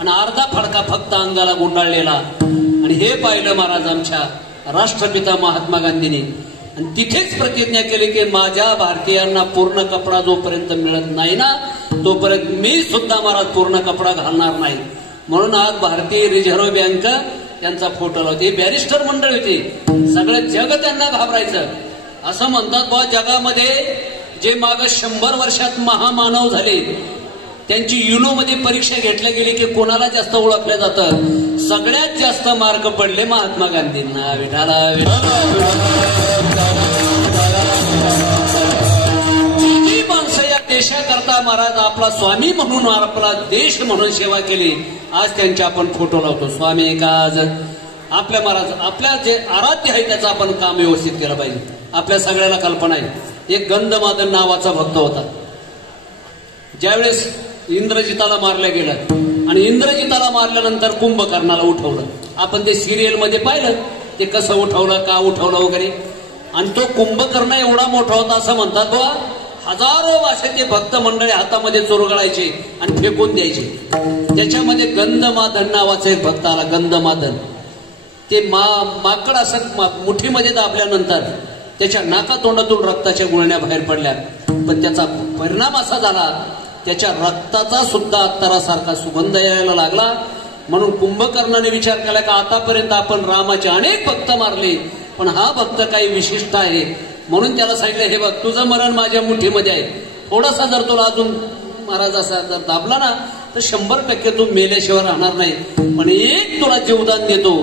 आणि अर्धा फडका फक्त अंगाला गुंडाळलेला. आणि हे पाहिलं महाराज आमच्या राष्ट्रपिता महात्मा गांधींनी, आणि तिथेच प्रतिज्ञा केली की माझ्या भारतीयांना पूर्ण कपडा जोपर्यंत मिळत नाही ना तोपर्यंत मी सुद्धा महाराज पूर्ण कपडा घालणार नाही. म्हणून आज भारतीय रिझर्व्ह बँक त्यांचा फोटो लावते. बॅरिस्टर मंडळ होती. सगळं जग त्यांना घाबरायचं. असं म्हणतात बा जगामध्ये जे माग 100 वर्षात महामानव झाले त्यांची युनो मध्ये परीक्षा घेतल्या गेली की कोणाला जास्त ओळखलं जातं? सगळ्यात जास्त मार्क पडले महात्मा गांधींना. विठाला जी माणसं या देशाकरता महाराज आपला स्वामी म्हणून आपला देश म्हणून सेवा केली, आज त्यांचे आपण फोटो लावतो. स्वामी का आपल्या महाराज आपल्या जे आराध्य आहे त्याचं आपण काम व्यवस्थित केलं पाहिजे. आपल्या सगळ्याला कल्पना आहे एक गंधमादन नावाचा भक्त होता. ज्यावेळेस इंद्रजिताला मारलं गेलं आणि इंद्रजिताला मारल्यानंतर कुंभकर्णाला उठवलं. आपण ते सिरियल मध्ये पाहिलं ते कसं उठवलं, का उठवलं वगैरे. आणि तो कुंभकर्ण एवढा मोठा होता असं म्हणतात बा, हजारो वाशाचे भक्त मंडळी हातामध्ये चोरगळायचे आणि फेकून द्यायचे. त्याच्यामध्ये गंधमादन नावाचा एक भक्त आला. गंधमादन ते माकड असं मुठीमध्ये दाबल्यानंतर त्याच्या नाकातोंडातून रक्ताच्या गुळण्या बाहेर पडल्या. पण त्याचा परिणाम असा झाला त्याच्या रक्ताचा सुद्धा अत्तरासारखा सुगंध यायला लागला. म्हणून कुंभकर्णाने विचार केला का आतापर्यंत आपण रामाचे अनेक भक्त मारले पण हा भक्त काही विशिष्ट आहे. म्हणून त्याला सांगितलं हे बघ तुझं मरण माझ्या मुठीमध्ये आहे. थोडासा जर तुला अजून महाराज असा जर दाबला ना तर 100% तू मेल्याशिवाय राहणार नाही. पण एक तुला जीवदान देतो,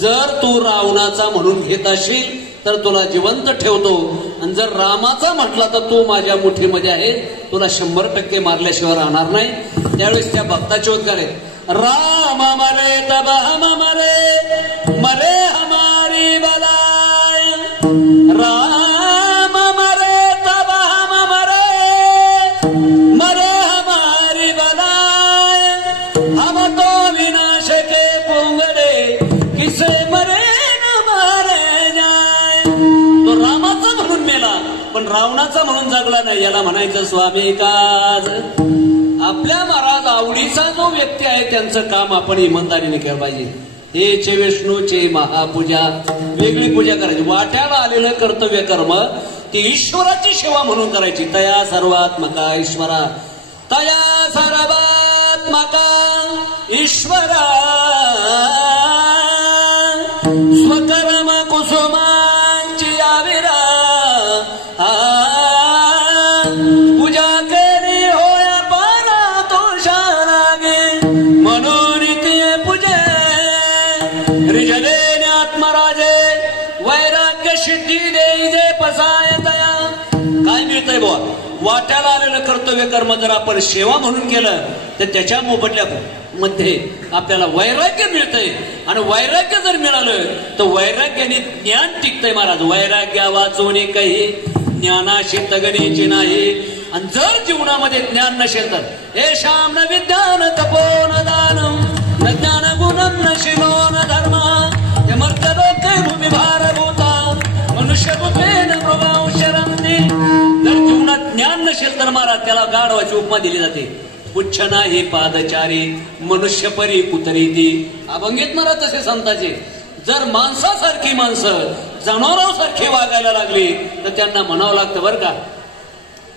जर तू रावणाचा म्हणून घेत असशील तर तुला जिवंत ठेवतो, आणि जर रामाचा म्हटला तर तू माझ्या मुठीमध्ये आहे, तुला 100% मारल्याशिवाय राहणार नाही. त्यावेळेस त्या भक्ताचे उद्गार आहेत, राम मरे तब हम मरे मरे हमारी बलाय, राम मरे तब हम मरे मरे हमारी बलाय, हम तो विनाश के पुंगड़े किसे मरे न मारे जाय. तो रामाचा म्हणून मेला पण रावणाचा म्हणून जगला नाही. याला म्हणायचं स्वामी काज. आपल्या महाराज आवडीचा जो व्यक्ती आहे त्यांचं काम आपण इमानदारीने केलं पाहिजे. हेचे विष्णूचे महापूजा, वेगळी पूजा करायची. वाट्याला आलेलं कर्तव्य कर्म ती ईश्वराची सेवा म्हणून करायची. तया सर्वात्मका ईश्वरा, तया सर्वात्मका ईश्वरा, स्वकर्म कुसुमांची आविरा, पूजा केली होया पारा तो गे म्हणून ते पूजे रिजलेने आत्मराजे वैराग्य सिद्धी देई दे पसाय तया. काय मिळतंय बुवा? वाट्याला आलेलं कर्तव्य कर्म जर आपण सेवा म्हणून केलं तर त्याच्या मोबदल्या मध्ये आपल्याला वैराग्य मिळतंय. आणि वैराग्य जर मिळालं तर वैराग्याने ज्ञान टिकतंय. महाराज वैराग्य वाचून काही ज्ञानाशी तगणीची नाही. आणि जर जीवनामध्ये ज्ञान नसेल तर हे श्याम न विज्ञान तपोन दानम न ज्ञान गुणम न शिलो न धर्म हे मर्त लोके भूमी भारभूता मनुष्य बुद्धेन प्रभाव शरंती. जर जीवनात ज्ञान नसेल तर महाराज त्याला गाढवाची उपमा दिली जाते. पुच्छ नाही पादचारी मनुष्य परी कुतरी ती. अभंगीत महाराज तसे संताचे जर माणसासारखी माणसं जनावरांसारखी वागायला लागली तर त्यांना म्हणावं लागतं बरं का,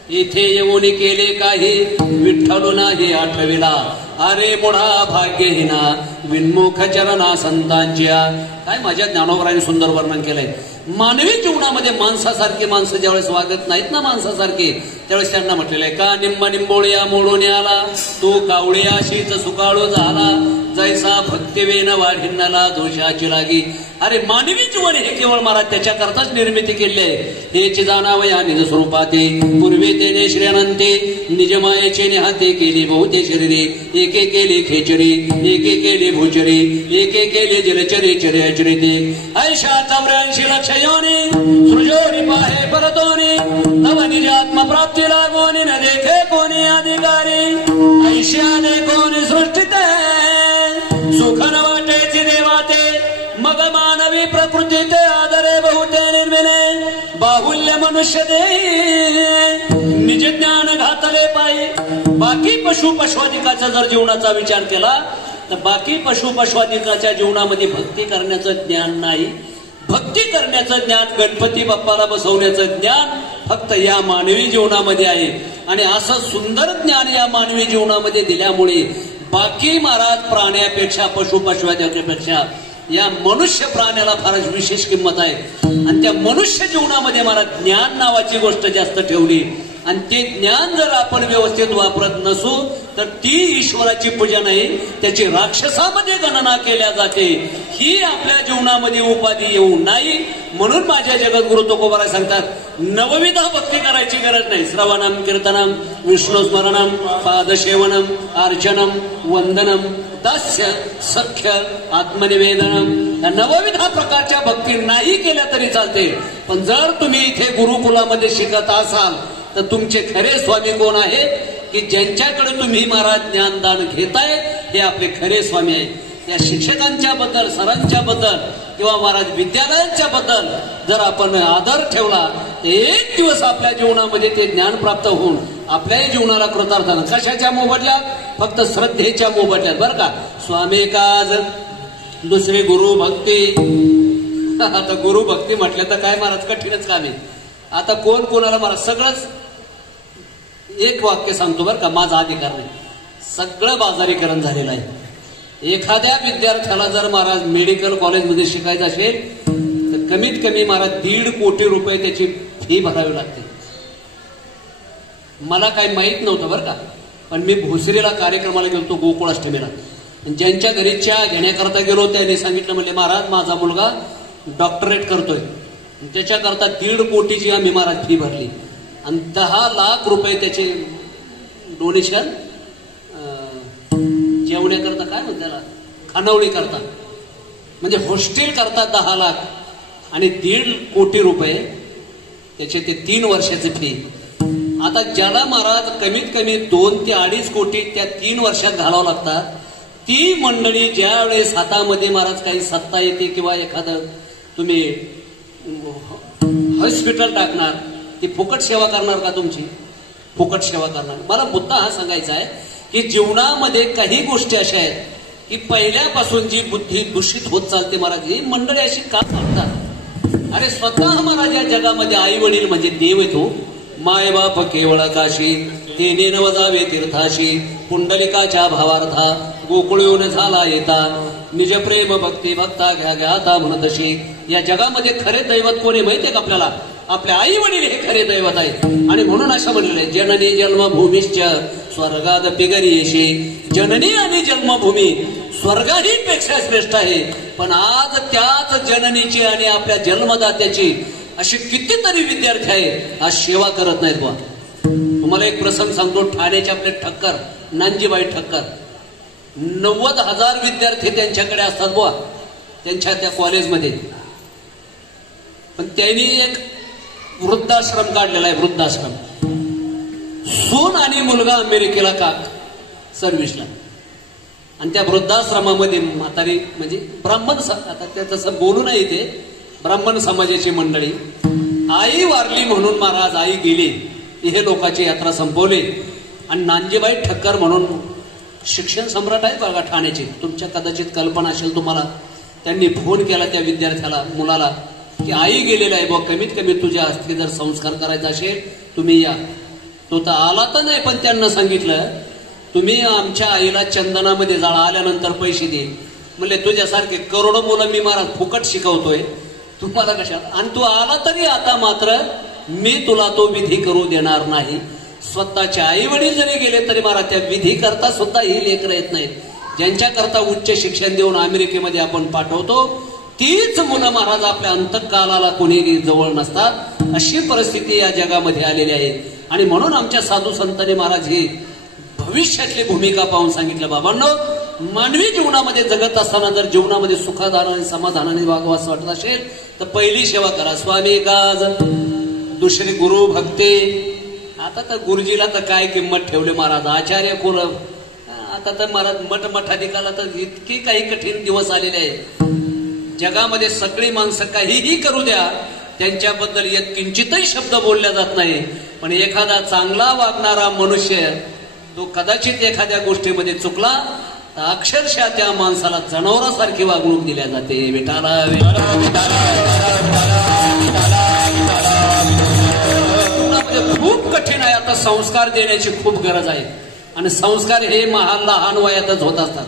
इथे येऊन केले काही विठ्ठलू नाही आठविला, अरे मोढा भाग्यहीना विन्मुख चरणा संतांच्या. काय माझ्या ज्ञानोबरांनी सुंदर वर्णन केलंय. मानवी जीवनामध्ये माणसासारखी माणसं ज्यावेळेस वागत नाहीत ना माणसासारखी, त्यावेळेस त्यांना म्हटलेलं आहे का निंब निंबोळ्या मोडून आला, तू कावळी अशीच सुकाळू झाला, जैसा भक्तिवेन वाढिन्नाला दोषाची लागी. अरे मानवी जीवन हे केवळ महाराज त्याच्याकरताच निर्मिती केली आहे. हेची जाणावं या निज स्वरूपाते, पूर्वी तेने श्रेयनंते निजमायेचे निहाते केली बहुते शरीरे, एके केले खेचरी एके केले भूचरी, एके केले जलचरी चर्याचरिते. ऐशा 84 लक्ष योनी सृजोनी पाहे परतोनी, तव निजात्म प्राप्ती लागोनी न देखे कोणी अधिकारी. ऐशाने कोणी सृष्टीते सुख न वाटेची देवाते, मग मानवी प्रकृती ते आदरे बहुते निर्मिने. बाहुल्य मनुष्य दे निज ज्ञान घातले पायी. बाकी पशु पशवादिकाचा जर जीवनाचा विचार केला तर बाकी पशु पशवादिकाच्या जीवनामध्ये भक्ती करण्याचं ज्ञान नाही. भक्ती करण्याचं ज्ञान, गणपती बाप्पाला बसवण्याचं ज्ञान फक्त या मानवी जीवनामध्ये आहे. आणि असं सुंदर ज्ञान या मानवी जीवनामध्ये दिल्यामुळे बाकी महाराज प्राण्यापेक्षा पशु पशवादिकापेक्षा या मनुष्य प्राण्याला फारच विशेष किंमत आहे. आणि त्या मनुष्य जीवनामध्ये मला ज्ञान नावाची गोष्ट जास्त ठेवली. आणि ते ज्ञान जर आपण व्यवस्थित वापरत नसू तर ती ईश्वराची पूजा नाही, त्याची राक्षसामध्ये गणना केल्या जाते. ही आपल्या जीवनामध्ये उपाधी येऊ नाही. म्हणून माझ्या जगद्गुरु तुकोबाराय सांगतात, नवविधा भक्ती करायची गरज नाही. श्रवणम कीर्तनम विष्णू स्मरणम पादसेवनम अर्चनम वंदनम दास्य सख्य आत्मनिवेदनम. नवविधा प्रकारच्या भक्ती नाही केल्या तरी चालते. पण जर तुम्ही इथे गुरुकुलामध्ये शिकत असाल तर तुमचे खरे स्वामी कोण आहेत की ज्यांच्याकडे तुम्ही महाराज ज्ञानदान घेताय हे आपले खरे स्वामी आहेत. या शिक्षकांच्या बद्दल, सरांच्या बद्दल किंवा महाराज विद्यालयांच्या बद्दल जर आपण आदर ठेवला तर एक दिवस आपल्या जीवनामध्ये ते ज्ञान प्राप्त होऊन आपल्याही जीवनाला कृतार्थ. कशाच्या मोबदल्यात? फक्त श्रद्धेच्या मोबदल्यात बरं का. स्वामी काज दुसरी गुरु भक्ती. आता गुरु भक्ती म्हटलं तर काय महाराज कठीणच काम आहे. आता कोण कोणाला महाराज सगळंच एक वाक्य सांगतो बरं का, माझा अधिकार नाही. सगळं बाजारीकरण झालेलं आहे. एखाद्या विद्यार्थ्याला जर महाराज मेडिकल कॉलेजमध्ये शिकायचं असेल तर कमीत कमी महाराज 1.5 कोटी रुपये त्याची फी भरावी लागते. मला काही माहित नव्हतं बरं का, पण मी भोसरीला कार्यक्रमाला गेलो, गोकुळाष्टमीला. ज्यांच्या घरी चहा घेण्याकरता गेलो त्यांनी सांगितलं, म्हणले महाराज माझा मुलगा डॉक्टरेट करतोय, त्याच्याकरता 1.5 कोटीची आम्ही महाराज फी भरली. आणि 10 लाख रुपये त्याचे डोनेशन जेवण्याकरता, काय म्हणतात त्याला, खानावळी करता, म्हणजे हॉस्टेल करता 10 लाख आणि 1.5 कोटी रुपये त्याचे ते 3 वर्षाचे फी. आता ज्याला महाराज कमीत कमी 2 ते 2.5 कोटी त्या 3 वर्षात घालावं लागतात, ती मंडळी ज्या वेळेस हातामध्ये महाराज काही सत्ता येते किंवा एखादं तुम्ही हॉस्पिटल टाकणार, ती फुकट सेवा करणार का? तुमची फुकट सेवा करणार. मला मुद्दा हा सांगायचा आहे की जीवनामध्ये काही गोष्टी अशा आहेत की पहिल्यापासून जी बुद्धी दूषित होत चालते महाराज, ही मंडळी अशी का करतात? अरे स्वतः महाराज या जगामध्ये आई वडील म्हणजे देव येतो. माय बाप केवळ काशी तेने नवजावे तीर्थाशी, पुंडलिकाच्या भावार्था गोकुळ येऊन झाला येता, निज प्रेम भक्ती भक्ता घ्या घ्या म्हणतशी. या जगामध्ये खरे दैवत कोणी माहितीये का आपल्याला? आपले आई वडील हे खरे दैवत आहेत. आणि म्हणून असं म्हणलेलं आहे, जननी जन्मभूमीश्च स्वर्गाद पिगरीयशी. जननी आणि जन्मभूमी स्वर्गाही पेक्षा श्रेष्ठ आहे. पण आज त्याच जननीची आणि आपल्या जन्मदात्याची असे कितीतरी विद्यार्थी आहेत आज सेवा करत नाहीत. बुवा तुम्हाला एक प्रसंग सांगतो. ठाण्याचे आपले ठक्कर, नानजीबाई ठक्कर, 90,000 विद्यार्थी त्यांच्याकडे असतात बुवा त्यांच्या त्या कॉलेजमध्ये. पण त्यांनी एक वृद्धाश्रम काढलेला आहे, वृद्धाश्रम. सून आणि मुलगा अमेरिकेला का सर्व्हिसला, आणि त्या वृद्धाश्रमामध्ये म्हातारी म्हणजे ब्राह्मण, आता त्या तसं बोलू नाही ते, ब्राह्मण समाजाची मंडळी. आई वारली म्हणून महाराज आई गेली, हे लोकांची यात्रा संपवली. आणि नानजीबाई ठक्कर म्हणून शिक्षण सम्राट आहेत बघा ठाण्याचे, तुमच्या कदाचित कल्पना असेल तुम्हाला. त्यांनी फोन केला त्या विद्यार्थ्याला, मुलाला, की आई गेलेला आहे बघ, कमीत कमी तुझ्या हस्ते जर संस्कार करायचा असेल तुम्ही या. तो तर आला तर नाही, पण त्यांना सांगितलं तुम्ही आमच्या आईला चंदनामध्ये जाळा, आल्यानंतर पैसे दे. म्हणले तुझ्यासारखे करोडो मुलं मी महाराज फुकट शिकवतोय, तुम्हाला कशाला, आणि तू आला तरी आता मात्र मी तुला तो विधी करू देणार नाही. स्वतःचे आई वडील जरी गेले तरी महाराज त्या विधी करता सुद्धा ही लेकरं येत नाहीत. ज्यांच्याकरता उच्च शिक्षण देऊन अमेरिकेमध्ये आपण पाठवतो तीच मुलं महाराज आपल्या अंतकालाला कोणी जवळ नसतात. अशी परिस्थिती या जगामध्ये आलेली आहे. आणि म्हणून आमच्या साधू संतांनी महाराज ही भविष्यातली भूमिका पाहून सांगितलं, बाबांनो, मानवी जीवनामध्ये जगत असताना जर जीवनामध्ये सुखादानाने समाधानाने वागवास वाटत असेल तर पहिली सेवा करा स्वामी काज, दुसरी गुरु भक्ती. आता तर गुरुजीला तर काय किंमत ठेवले महाराज, आचार्य कुल. आता तर महाराज मठ मठाधिकाला तर इतकी काही कठीण दिवस आलेले आहेत. जगामध्ये सगळी माणसं काहीही करू द्या, त्यांच्याबद्दल एक किंचितही शब्द बोलला जात नाही. पण एखादा चांगला वागणारा मनुष्य तो कदाचित एखाद्या गोष्टीमध्ये चुकला तर अक्षरशः त्या माणसाला जनावरासारखी वागणूक दिल्या जाते. विठाला खूप कठीण आहे. आता संस्कार देण्याची खूप गरज आहे. आणि संस्कार हे लहान वयातच होत असतात.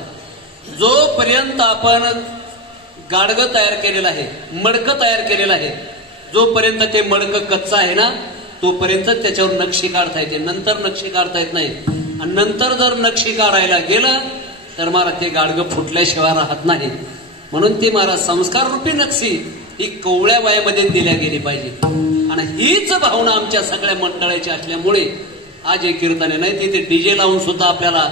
जोपर्यंत आपण गाडगं तयार केलेलं आहे, मडकं तयार केलेलं आहे, जोपर्यंत ते मडकं कच्चं आहे ना तोपर्यंत त्याच्यावर नक्षी काढता येते, नंतर नक्षी काढता येत नाही. आणि नंतर जर नक्षी काढायला गेलं तर महाराज ते गाडगं फुटल्याशिवाय राहत नाही. म्हणून ती महाराज संस्कार रूपी नक्षी ही कोवळ्या वयामध्ये दिल्या गेली पाहिजे. आणि हीच भावना आमच्या सगळ्या मंडळाची असल्यामुळे आज हे कीर्तने नाही तिथे डीजे लावून सुद्धा आपल्याला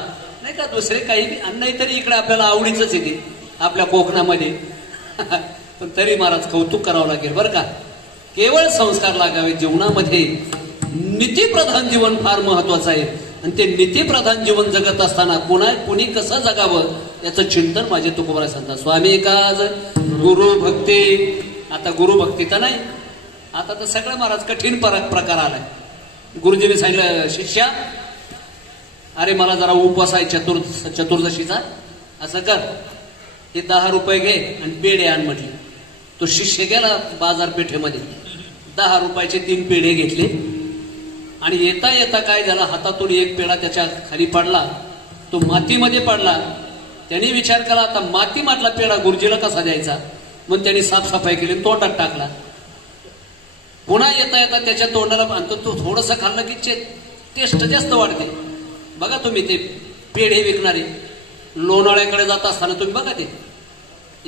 नाही का दुसरे काही नाही तरी इकडे आपल्याला आवडीच येते आपल्या कोकणामध्ये. पण तरी महाराज कौतुक करावं लागेल बरं का. केवळ संस्कार लागावे जीवनामध्ये. नीतीप्रधान जीवन फार महत्वाचं आहे. आणि ते नीतीप्रधान जीवन जगत असताना कुणी कसं जगावं याचं चिंतन माझे तुकोबाराय सांगतात. स्वामी काज, गुरु भक्ती. आता गुरु भक्ती तर नाही, आता तर सगळं महाराज कठीण प्रकार आलाय. गुरुजीने सांगितलं, शिष्या अरे मला जरा उपवास आहे चतुर्दशीचा, असं कर, हे 10 रुपये घे आणि पेढे आण म्हटले. तो शिष्य गेला बाजारपेठेमध्ये, 10 रुपयाचे 3 पेढे घेतले. आणि येता येता काय झाला, हातातून एक पेढा त्याच्या खाली पडला, तो मातीमध्ये पडला. त्यांनी विचार केला आता मातीमधला पेढा गुरुजीला कसा द्यायचा. मग त्यांनी साफसफाई केली, तोंडात टाकला. पुन्हा येता येता त्याच्या तोंडाला बांधतो, तो थोडंसं खाल्लं की टेस्ट जास्त वाढते. बघा तुम्ही ते पेढे विकणारे लोणावळ्याकडे जात असताना तुम्ही बघा ते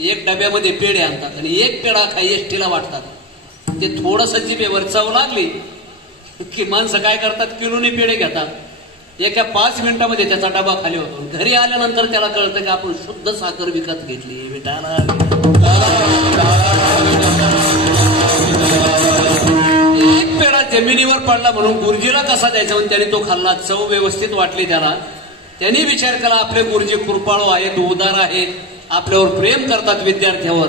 एक डब्यामध्ये पेढे आणतात आणि एक पेढा काही एसटीला वाटतात. ते थोडंसं जिभेवर चव लागली की माणसं काय करतात, किलोनी पेढे घेतात. एका 5 मिनिटामध्ये त्याचा डबा खाली होतो. घरी आल्यानंतर त्याला कळतं की आपण शुद्ध साखर विकत घेतली. विठाला एक पेढा जमिनीवर पडला म्हणून गुरुजीला कसा द्यायचा म्हणून त्याने तो खाल्ला. चव व्यवस्थित वाटली त्याला. त्यांनी विचार केला आपले गुरुजी कृपाळू आहेत, उदार आहेत, आपल्यावर प्रेम करतात विद्यार्थ्यावर.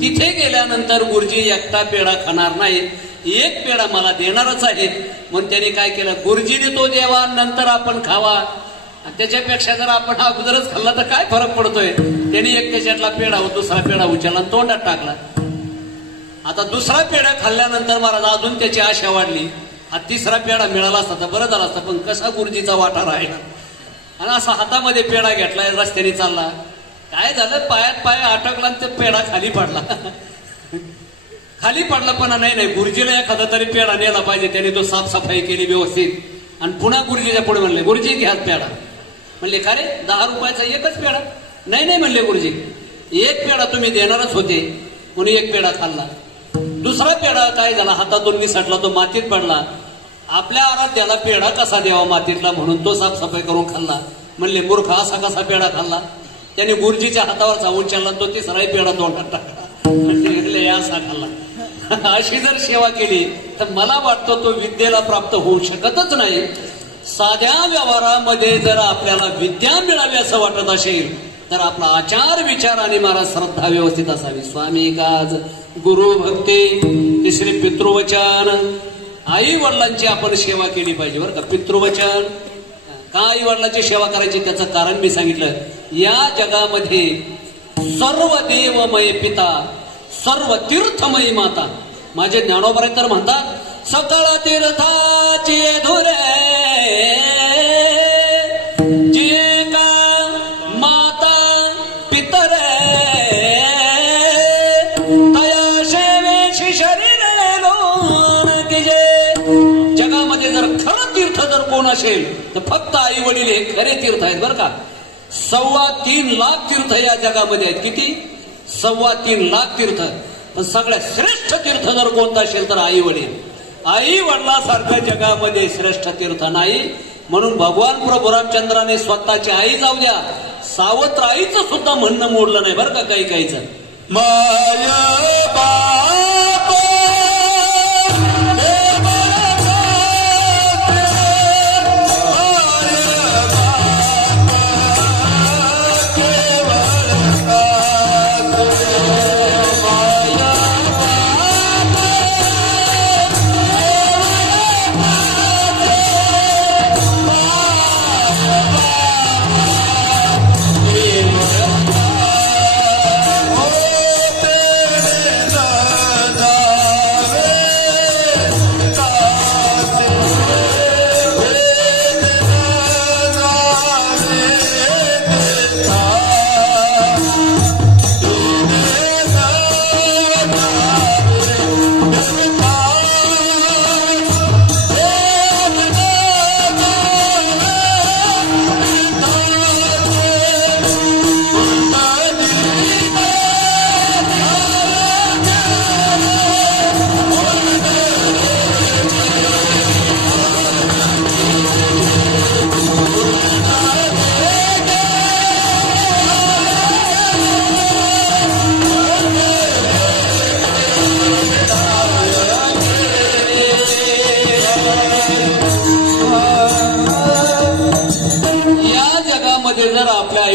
तिथे गेल्यानंतर गुरुजी एकटा पेढा खाणार नाहीत, एक पेढा मला देणारच आहेत. म्हणून त्यांनी काय केलं, गुरुजीने तो द्यावा नंतर आपण खावा. त्याच्यापेक्षा जर आपण अगोदरच खाल्ला तर काय फरक पडतोय. त्यांनी एक त्याच्यातला पेढा दुसरा पेढा उचलला आणि तोंडात टाकला. आता दुसरा पेढा खाल्ल्यानंतर महाराज अजून त्याची आशा वाढली. हा तिसरा पेढा मिळाला असता तर बरं झाला असता, पण कसा गुरुजीचा वाटा राहिला. आणि असा हातामध्ये पेढा घेतलाय, रस्त्याने चालला. काय झालं, पायात पाय अटकला आणि ते पेढा खाली पडला. खाली पडला पण नाही, गुरुजीला एखादा तरी पेढा नेला पाहिजे. त्याने तो साफसफाई केली व्यवस्थित आणि पुन्हा गुरुजीच्या पुढे म्हणले, गुरुजी घ्या पेढा. म्हणले का रे 10 रुपयाचा एकच पेढा. नाही म्हणले गुरुजी, एक पेढा तुम्ही देणारच होते म्हणून एक पेढा खाल्ला. दुसरा पेढा काय झाला, हातातून निसटला, तो मातीत पडला. आपल्या आराध्याला पेढा कसा द्यावा मातीतला म्हणून तो साफसफाई करून खाल्ला. म्हणले मूर्ख, असा कसा पेढा खाल्ला. त्याने गुरुजीच्या हातावरचा उचलला, तो तिसराही पेढा तोंडात टाकला. म्हणजे असा खाल्ला. अशी जर सेवा केली तर मला वाटतं तो विद्येला प्राप्त होऊ शकतच नाही. साध्या व्यवहारामध्ये जर आपल्याला विद्या मिळावी असं वाटत असेल तर आपला आचार विचार आणि महाराज श्रद्धा व्यवस्थित असावी. स्वामी काज, गुरु भक्ती. तिसरे पितृवचन. आई वडिलांची आपण सेवा केली पाहिजे बरं का. पितृवचन का आई वडिलांची सेवा करायची त्याचं कारण मी सांगितलं. या जगामध्ये सर्व देवमय पिता सर्व तीर्थमयी माता. माझे ज्ञानोबा तर म्हणतात सकळ तीर्थाची धुरे जे का माता पितरे तया शेवेशी शरीर लोण की जे. जगामध्ये जर खरं तीर्थ जर कोण असेल तर फक्त आई वडील हे खरे तीर्थ आहेत बरं का. 3.25 लाख तीर्थ या जगामध्ये आहेत. किती? 3.25 लाख तीर्थ. पण सगळ्यात श्रेष्ठ तीर्थ जर कोणतं असेल तर आई वडील. आई वडिलासारखं जगामध्ये श्रेष्ठ तीर्थ नाही. म्हणून भगवान प्रभू रामचंद्राने स्वतःची आई जाऊ द्या सावत्र आईचं सुद्धा म्हणणं मोडलं नाही बरं का काही काहीच. माया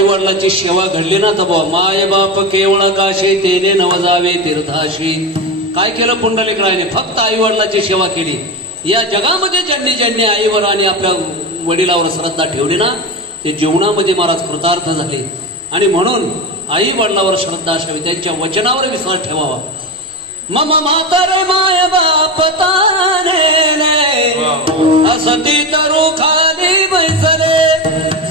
वडिलांची सेवा घडली ना तर माय बाप केवळ काशी तेने नवजावे तीर्थाशी. काय केलं पुंडलिकरायने? फक्त आई वडिलांची सेवा केली. या जगामध्ये ज्यांनी ज्यांनी आईवर आणि आपल्या वडिलावर श्रद्धा ठेवली ना ते जीवनामध्ये महाराज कृतार्थ झाले. आणि म्हणून आई वडिलावर श्रद्धा असावी, त्यांच्या वचनावर विश्वास ठेवावा. मम म्हातारे माय बाप ताने असती तरू खाली बैसले.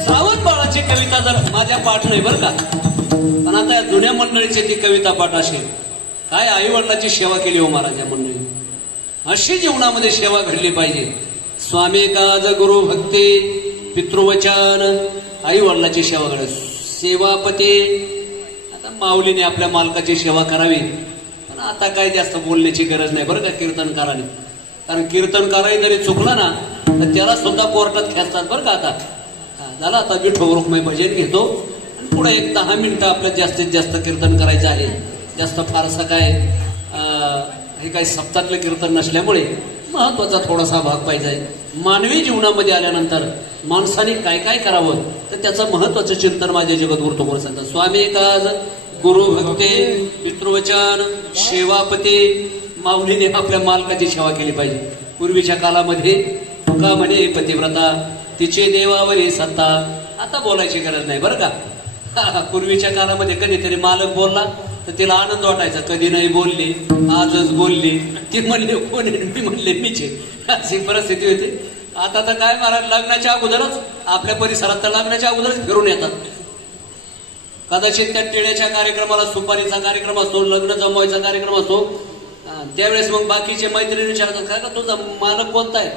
श्रावण बाळाची कविता जर माझ्या पाठ नाही बरं का, पण आता या जुन्या मंडळीची ती कविता पाठ असेल. काय आई वडिलांची सेवा केली हो महाराज या मंडळी. अशी जीवनामध्ये सेवा घडली पाहिजे. स्वामी काज गुरु भक्ती पितृवचन आई वडिलाची सेवा घडली. सेवापती आता माऊलीने आपल्या मालकाची सेवा करावी. पण आता काय जास्त बोलण्याची गरज नाही बरं का कीर्तनकाराने. कारण कीर्तनकारही जरी चुकला ना तर त्याला सुद्धा कोर्टात खेचतात बरं का. आता झाला आता विठो रुक्माई भजन घेतो आणि पुढे 10 मिनिटं आपल्याला जास्तीत जास्त कीर्तन करायचं आहे. जास्त फारसं काय हे काही सप्तातलं कीर्तन नसल्यामुळे महत्वाचा थोडासा भाग पाहिजे. मानवी जीवनामध्ये आल्यानंतर माणसाने काय काय करावं तर त्याचं महत्वाचं चिंतन माझ्या जगद्गुरु तुकोबर सांगतात. स्वामी काज गुरु भक्ती पितृवचन सेवापती. माऊलीने आपल्या मालकाची सेवा केली पाहिजे. पूर्वीच्या काळामध्ये तुका म्हणे पतिव्रता तिचे देवावरी सत्ता. आता बोलायची गरज नाही बरं का. पूर्वीच्या काळामध्ये कधीतरी मालक बोलला तर तिला आनंद वाटायचा. कधी नाही बोलली, आजच बोलली. ती म्हणले कोण आहे? मी म्हणले मीचे. अशी परिस्थिती होती. आता तर काय महाराज लग्नाच्या अगोदरच आपल्या परिसरात तर लग्नाच्या अगोदरच फिरून येतात. कदाचित त्या टिळ्याच्या कार्यक्रमाला सुपारीचा कार्यक्रम असतो, लग्न जमवायचा कार्यक्रम असतो. त्यावेळेस मग बाकीचे मैत्रिणी विचारतात काय का तुझा मालक कोणता आहे.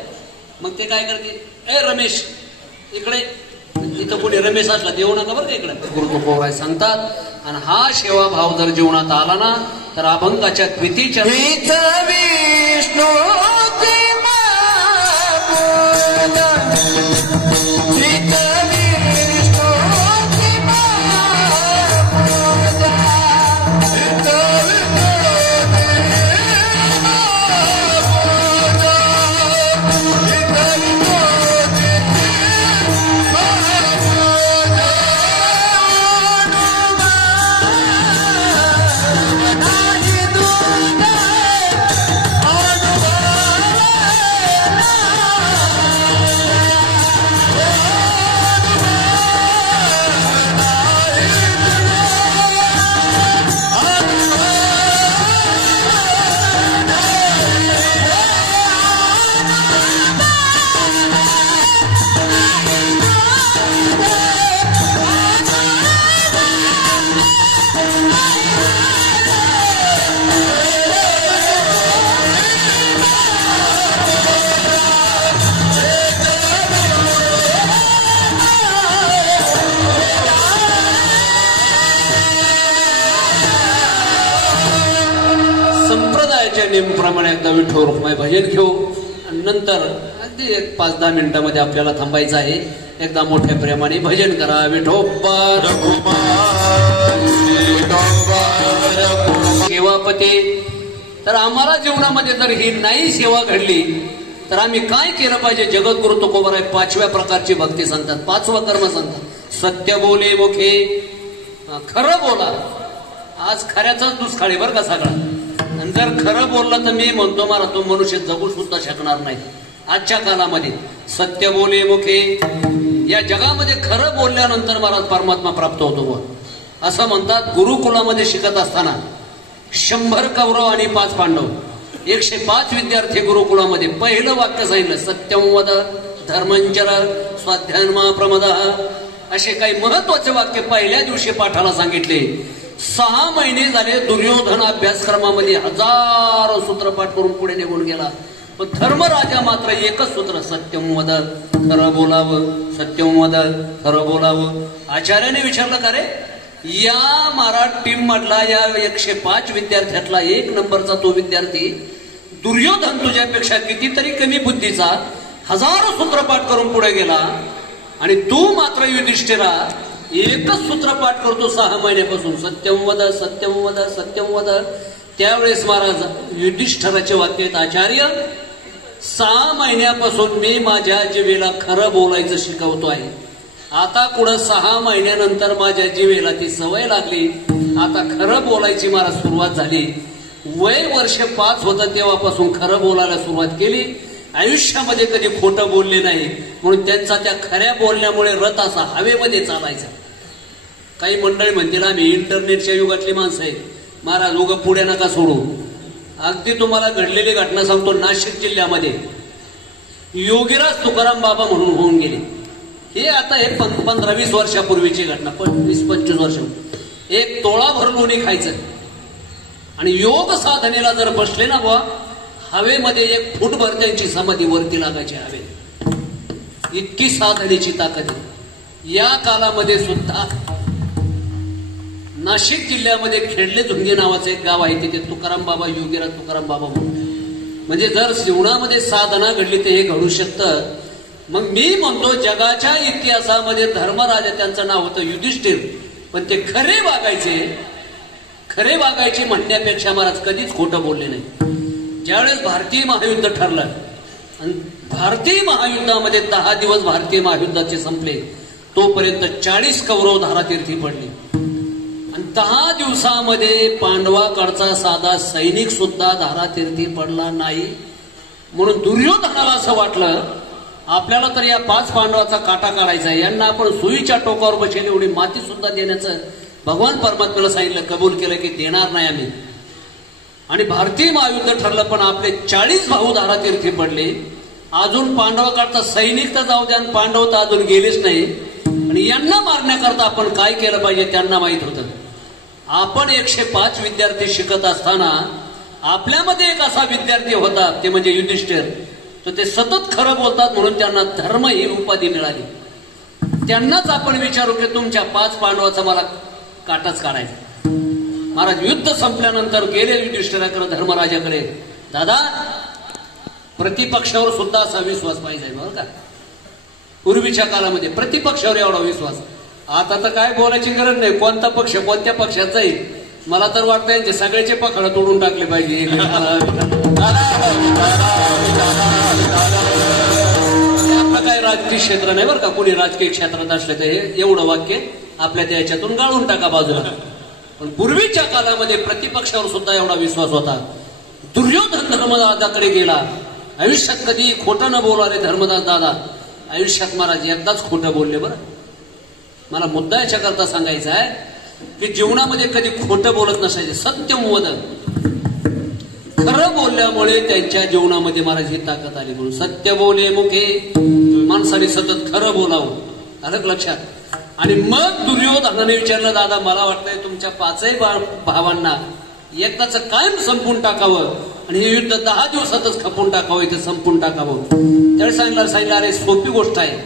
मग ते काय करते, ए रमेश इकडे. इथं कोणी रमेश असला देऊ नका बरं का इकडे. गुरु तुकोबर सांगतात. आणि हा सेवा भाव जर जीवनात आला ना तर अभंगाच्या कृतीच्या विष्णू परंपराच्या नेमप्रमाणे एकदा विठ्ठल रुक्माई भजन घेऊ आणि नंतर अगदी 5-10 मिनिटांमध्ये आपल्याला थांबायचं आहे. एकदा मोठ्या प्रेमाने भजन करा. विठोबा सेवापती. तर आम्हाला जीवनामध्ये जर ही नाही सेवा घडली तर आम्ही काय केलं पाहिजे? जगद्गुरु तुकोबाराय 5व्या प्रकारची भक्ती सांगतात, 5वं कर्म सांगतात. सत्य बोले मुखे, खरं बोला. आज खऱ्याचाच दुष्काळ आहे बरं का सगळा. आणि जर खरं बोललं तर मी म्हणतो मला तो मनुष्य जगू सुद्धा शकणार नाही आजच्या काळामध्ये. सत्य बोले मुखे, या जगामध्ये खरं बोलल्यानंतर महाराज परमात्मा प्राप्त होतो असं म्हणतात. गुरुकुलामध्ये शिकत असताना 100 कौरव आणि 5 पांडव, 105 विद्यार्थी गुरुकुलामध्ये. पहिलं वाक्य सांगितलं सत्यम वद धर्मंचर स्वाध्यायमा प्रमदः. असे काही महत्वाचे वाक्य पहिल्या दिवशी पाठाला सांगितले. 6 महिने झाले दुर्योधन अभ्यासक्रमामध्ये हजारो सूत्रपाठ करून पुढे निघून गेला. पण धर्मराजा मात्र एकच सूत्र सत्यम वद, खरं बोलावं. सत्यम वद, खरं बोलावं. आचार्याने विचारलं का रे, या महाराज टीम मधला या 105 विद्यार्थ्यातला 1 नंबरचा तो विद्यार्थी दुर्योधन तुझ्यापेक्षा कितीतरी कमी बुद्धीचा हजारो सूत्रपाठ करून पुढे गेला आणि तू मात्र युधिष्ठिरा एकच सूत्रपाठ करतो 6 महिन्यापासून. सत्यम वद, सत्यम वद, सत्यम वद. त्यावेळेस महाराज युधिष्ठिराचे वाक्य आहेत, आचार्य 6 महिन्यापासून मी माझ्या जिभेला खरं बोलायचं शिकवतो आहे. आता पुढं 6 महिन्यानंतर माझ्या जिभेला ती सवय लागली. आता खरं बोलायची मला सुरुवात झाली. वय वर्ष 5 होतं तेव्हापासून खरं बोलायला सुरुवात केली. आयुष्यामध्ये कधी खोटं बोलले नाही म्हणून त्यांचा त्या खऱ्या बोलण्यामुळे रथ असा हवेमध्ये चालायचा. काही मंडळी म्हणतील आम्ही इंटरनेटच्या युगातली माणसं आहे महाराज, उगं पुढे नका सोडू. अगदी तुम्हाला घडलेली घटना सांगतो. नाशिक जिल्ह्यामध्ये योगीराज तुकाराम बाबा म्हणून होऊन गेले. हे आता हे 15-20 वर्षापूर्वीची घटना, 20-25 वर्ष. 1 तोळाभर लोणी खायचं आणि योग साधनेला जर बसले ना बुवा, हवेमध्ये 1 फूटभर त्यांची समाधी वरती लागायची हवे. इतकी साधनेची ताकद आहे. या कालामध्ये सुद्धा नाशिक जिल्ह्यामध्ये खेडले झुंगे नावाचं एक गाव आहे, तिथे तुकाराम बाबा, योगीराज तुकाराम बाबा म्हणून. म्हणजे जर जीवनामध्ये साधना घडली तर हे घडू शकतं. मग मी म्हणतो जगाच्या इतिहासामध्ये धर्मराजा त्यांचं नाव होतं युधिष्ठिर, पण ते खरे वागायचे म्हणण्यापेक्षा महाराज कधीच खोटं बोलले नाही. ज्यावेळेस भारतीय महायुद्ध ठरलं आणि भारतीय महायुद्धामध्ये 10 दिवस भारतीय महायुद्धाचे संपले, तोपर्यंत 40 कौरव धारातीर्थी पडले. आणि 10 दिवसामध्ये पांडवाकडचा साधा सैनिक सुद्धा धारातीर्थी पडला नाही. म्हणून दुर्योधनाला असं वाटलं आपल्याला तर या 5 पांडवाचा काटा काढायचा आहे, यांना आपण सुईच्या टोकावर बसेल एवढी माती सुद्धा देण्याचं भगवान परमात्म्याला सांगितलं, कबूल केलं की देणार नाही आम्ही. आणि भारतीय महायुद्ध ठरलं पण आपले 40 भाऊ धारातीर्थी पडले. अजून पांडवाकडचा सैनिक तर जाऊ द्या, पांडव तर अजून गेलेच नाही. आणि यांना मारण्याकरता आपण काय केलं पाहिजे त्यांना माहित होतं. आपण 105 विद्यार्थी शिकत असताना आपल्यामध्ये एक असा विद्यार्थी होता, ते म्हणजे युधिष्ठिर. तर ते सतत खरं बोलतात म्हणून त्यांना धर्म ही उपाधी मिळाली. त्यांनाच आपण विचारू की तुमच्या 5 पांडवाचा मला काटाच काढायचा. महाराज युद्ध संपल्यानंतर गेले युधिष्ठिराकडे, धर्मराजाकडे, दादा प्रतिपक्षावर सुद्धा असा विश्वास पाहिजे बरं का. पूर्वीच्या काळामध्ये प्रतिपक्षावर एवढा विश्वास. आता तर काय बोलायची गरज नाही, कोणता पक्ष कोणत्या पक्षात जाईल. मला तर वाटतं यांचे सगळ्याचे पखड तोडून टाकले पाहिजे. आपलं काय राजकीय क्षेत्र नाही बरं का, कोणी राजकीय क्षेत्रात असलं तर हे एवढं वाक्य आपल्या त्या याच्यातून गाळून टाका बाजूला. पण पूर्वीच्या काळामध्ये प्रतिपक्षावर सुद्धा एवढा विश्वास होता. दुर्योधन धर्मदादाकडे गेला. आयुष्यात कधी खोटं न बोलारे धर्मदास दादा. आयुष्यात महाराज एकदाच खोटं बोलले बरं. मला मुद्दा याच्या करता सांगायचा आहे की जीवनामध्ये कधी खोटं बोलत नसायचे. सत्यम वद, खरं बोलल्यामुळे त्यांच्या जीवनामध्ये महाराज ही ताकद आली. म्हणून सत्य बोले मुखे, माणसाने सतत खरं बोलावं. आलं लक्षात. आणि मग दुर्योधनाने विचारलं, दादा मला वाटतंय तुमच्या 5ही भावांना एकदाच कायम संपून टाकावं आणि हे युद्ध 10 दिवसातच खपून टाकावं, इथे संपून टाकावं. त्यावेळेस सांगितलं अरे सोपी गोष्ट आहे.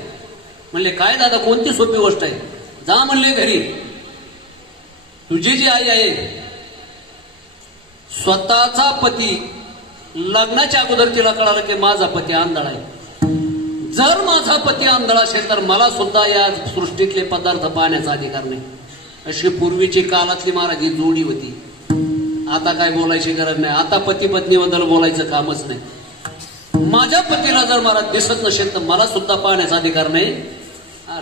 म्हणले काय दादा कोणती सोपी गोष्ट आहे. जा म्हणले घरी, तुझी जी आई आहे स्वतःचा पती लग्नाच्या अगोदर तिला कळालं की माझा पती आंधळा आहे. जर माझा पती आंधळा असेल तर मला सुद्धा या सृष्टीतले पदार्थ पाहण्याचा अधिकार नाही. अशी पूर्वीची काळातली महाराज ही जोडी होती. आता काय बोलायची गरज नाही. आता पती पत्नीबद्दल बोलायचं कामच नाही. माझ्या पतीला जर मला दिसत नसेल तर मला सुद्धा पाहण्याचा अधिकार नाही.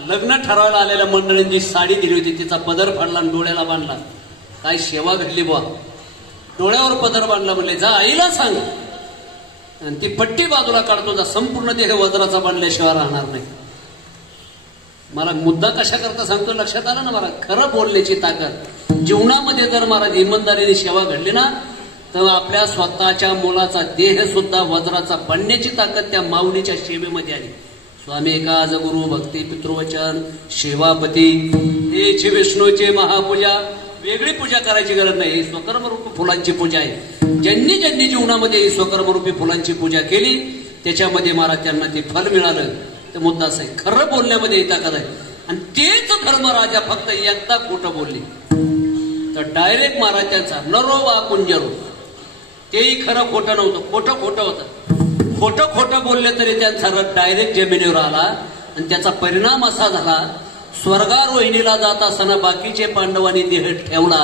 लग्न ठरवायला आलेल्या मंडळींची साडी दिली होती, तिचा पदर फाडला आणि डोळ्याला बांधला. काय सेवा घडली बुवा. डोळ्यावर पदर बांधला म्हणले जा आईला सांग आणि ती पट्टी बाजूला काढतो जा, संपूर्ण देह वज्राचा बांधल्याशिवाय राहणार नाही. मला मुद्दा कशा करता सांगतो लक्षात आलं ना. मला खरं बोलण्याची ताकद जीवनामध्ये जर महाराज इमानदारीने सेवा घडली ना तर आपल्या स्वतःच्या मुलाचा देह सुद्धा वज्राचा बांधण्याची ताकद त्या माऊलीच्या सेवेमध्ये आली. स्वामी काज गुरु भक्ती पितृवचन सेवापती हेची विष्णूची महापूजा. वेगळी पूजा करायची गरज नाही. ही स्वकर्मरूपी फुलांची पूजा आहे. ज्यांनी ज्यांनी जीवनामध्ये ही स्वकर्मरूपी फुलांची पूजा केली त्याच्यामध्ये महाराज त्यांना ते फल मिळालं. तर मुद्दा असा आहे खरं बोलण्यामध्ये ताकद आहे. आणि तेच धर्मराजा फक्त एकदा खोटं बोलले तर डायरेक्ट महाराज त्यांचा नरो वा कुंजरो. तेही खरं खोटं नव्हतं, खोटं खोटं होतं. खोटं खोटं बोलले तरी त्यांचा रथ डायरेक्ट जमिनीवर आला. आणि त्याचा परिणाम असा झाला स्वर्गारोहिणीला जात असताना बाकीचे पांडवांनी देह ठेवला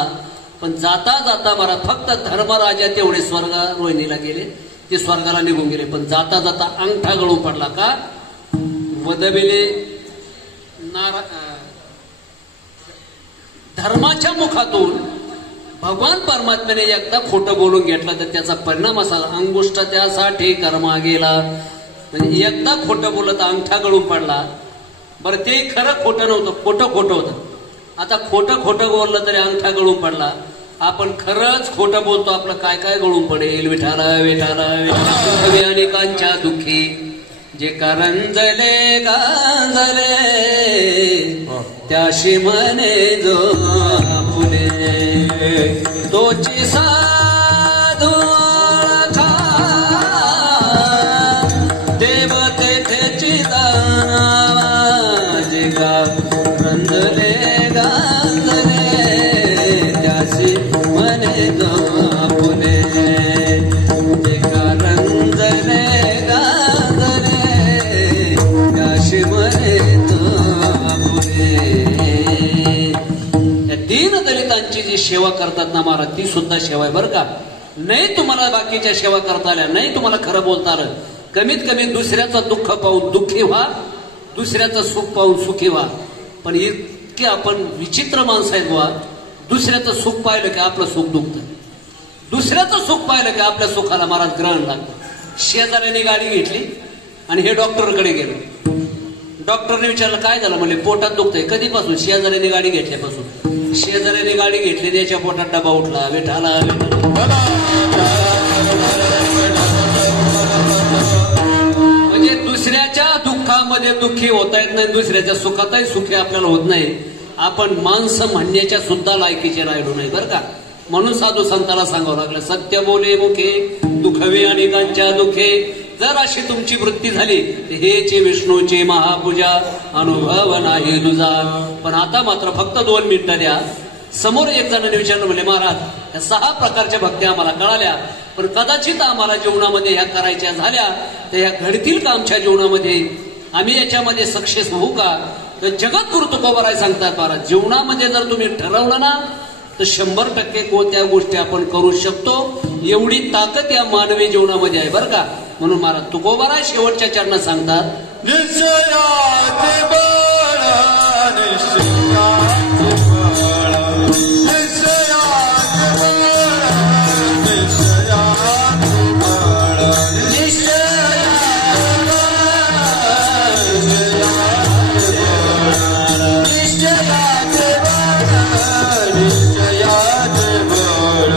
पण जाता जाता महाराज फक्त धर्मराजा तेवढे स्वर्गारोहिणीला गेले. ते स्वर्गाला निघून गेले पण जाता जाता अंगठा गळून पडला. का वदविले धर्माच्या मुखातून भगवान परमात्म्याने एकदा खोटं बोलून घेतलं तर त्याचा परिणाम असा अंगुष्ठ त्यासाठी कर्मा गेला. म्हणजे एकदा खोटं बोलत अंगठा गळून पडला. बरं ते खरं खोटं नव्हतं, खोटं खोटं होतं. आता खोटं खोटं बोललं तरी अंगठा गळून पडला. आपण खरंच खोटं बोलतो आपलं काय काय गळून पडेल. विठाला विठाला विठाला अनेकांच्या दुःखी जे करंजले गांजले त्याशी म्हणे जो फुले तोची साधू देवतेची दावा जे रंजले गांजले त्याशी म्हणे जो फुले जे रंजले दीनदलितांची जी सेवा करतात ना महाराज ती सुद्धा सेवा आहे बरं का. नाही तुम्हाला बाकीच्या सेवा करता आल्या, नाही तुम्हाला खरं बोलता आलं, कमीत कमी दुसऱ्याचं दुःख पाहून दुःखी व्हा, दुसऱ्याचं सुख पाहून सुखी व्हा. पण इतके आपण विचित्र माणसं आहेत व्हा. दुसऱ्याचं सुख पाहिलं की आपलं सुख दुखतं, दुसऱ्याचं सुख पाहिलं की आपल्या सुखाला महाराज ग्रहण लागतं. शेजाऱ्याने गाडी घेतली आणि हे डॉक्टरकडे गेलो. डॉक्टरने विचारलं काय झालं म्हणले पोटात दुखतंय. कधीपासून? शेजाऱ्याने गाडी घेतल्यापासून. शेजाऱ्याने गाडी घेतली त्याच्या पोटात डबा उठला. विठाला म्हणजे दुसऱ्याच्या दुःखामध्ये दुःखी होता येत नाही, दुसऱ्याच्या सुखातही सुखी आपल्याला होत नाही. आपण माणसं म्हणण्याच्या सुद्धा लायकीचे राहिलो नाही बरं का. म्हणून साधू संताला सांगावं लागलं सत्य बोले मुखे दुखवे अनेकांच्या दुखे. जर अशी तुमची वृत्ती झाली हेची विष्णूची महापूजा अनुभव नाही तुझा. पण आता मात्र फक्त 2 मिनिटं द्या. समोर एक जणांनी विचारलं म्हणले महाराज या 6 प्रकारच्या भक्त्या आम्हाला कळाल्या पण कदाचित आम्हाला जीवनामध्ये ह्या करायच्या झाल्या तर ह्या घडतील का आमच्या जीवनामध्ये, आम्ही याच्यामध्ये सक्सेस होऊ का. तर जगद्गुरु तुकोबाराय सांगतात महाराज जीवनामध्ये जर तुम्ही ठरवलं ना तर 100% कोणत्या गोष्टी आपण करू शकतो. एवढी ताकद या मानवी जीवनामध्ये आहे बरं का. म्हणून महाराज तुकोबाराय शेवटच्या चरणात सांगतात निश्चयाचे बळ निश्चयाचे बळ निश्चयाचे बळ निश्चयाचे बळ निश्चयाचे बळ निश्चयाचे बळ निश्चयाचे बळ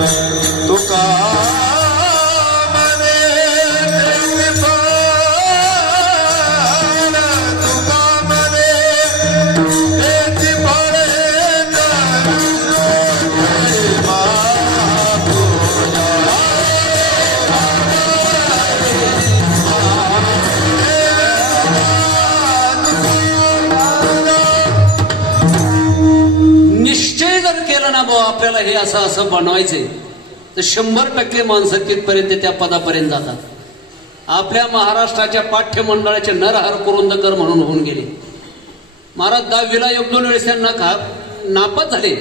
तुका आपल्याला हे असं असं बनवायचंय तर 100% माणसं तिथपर्यंत त्या पदापर्यंत जातात. आपल्या महाराष्ट्राच्या पाठ्यमंडळाचे नरहर कुरुंदकर म्हणून होऊन गेले. महाराज 10वीला 1-2 वेळेस त्यांना नापास झाले.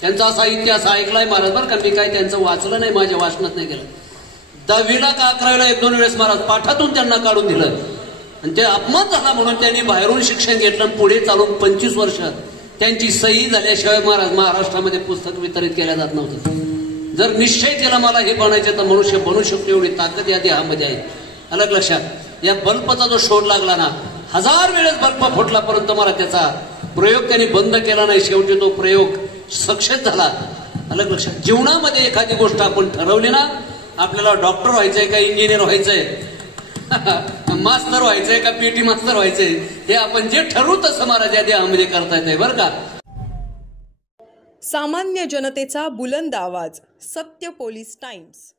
त्यांचा असा इतिहास ऐकलाय महाराज, बरं का, मी काय त्यांचं वाचलं नाही, माझ्या वाचनात नाही गेलं. 10वीला का 11वीला 1-2 वेळेस महाराज पाठातून त्यांना काढून दिलं आणि ते अपमान झाला म्हणून त्यांनी बाहेरून शिक्षण घेतलं. पुढे चालून 25 वर्ष त्यांची सही झाल्याशिवाय महाराज महाराष्ट्रामध्ये पुस्तक वितरित केल्या जात नव्हतं. जर निश्चय केला मला हे बनायचं तर मनुष्य बनू शकतो एवढी ताकद या देहामध्ये आहे. अलग लक्षात. या बल्बचा जो शोध लागला ना, 1000 वेळेस बल्ब फुटला परंतु मला त्याचा प्रयोग त्यांनी बंद केला नाही. शेवटी तो प्रयोग सक्सेस झाला. अलग लक्षात. जीवनामध्ये एखादी गोष्ट आपण ठरवली ना, आपल्याला डॉक्टर व्हायचंय का इंजिनियर व्हायचंय, मास्तर व्हायचंय का पीटी मास्तर व्हायचंय, हे आपण जे ठरवू तसं महाराज या देहामध्ये करता येतंय बरं का. सामान्य जनतेचा बुलंद आवाज, सत्य पोलीस टाइम्स.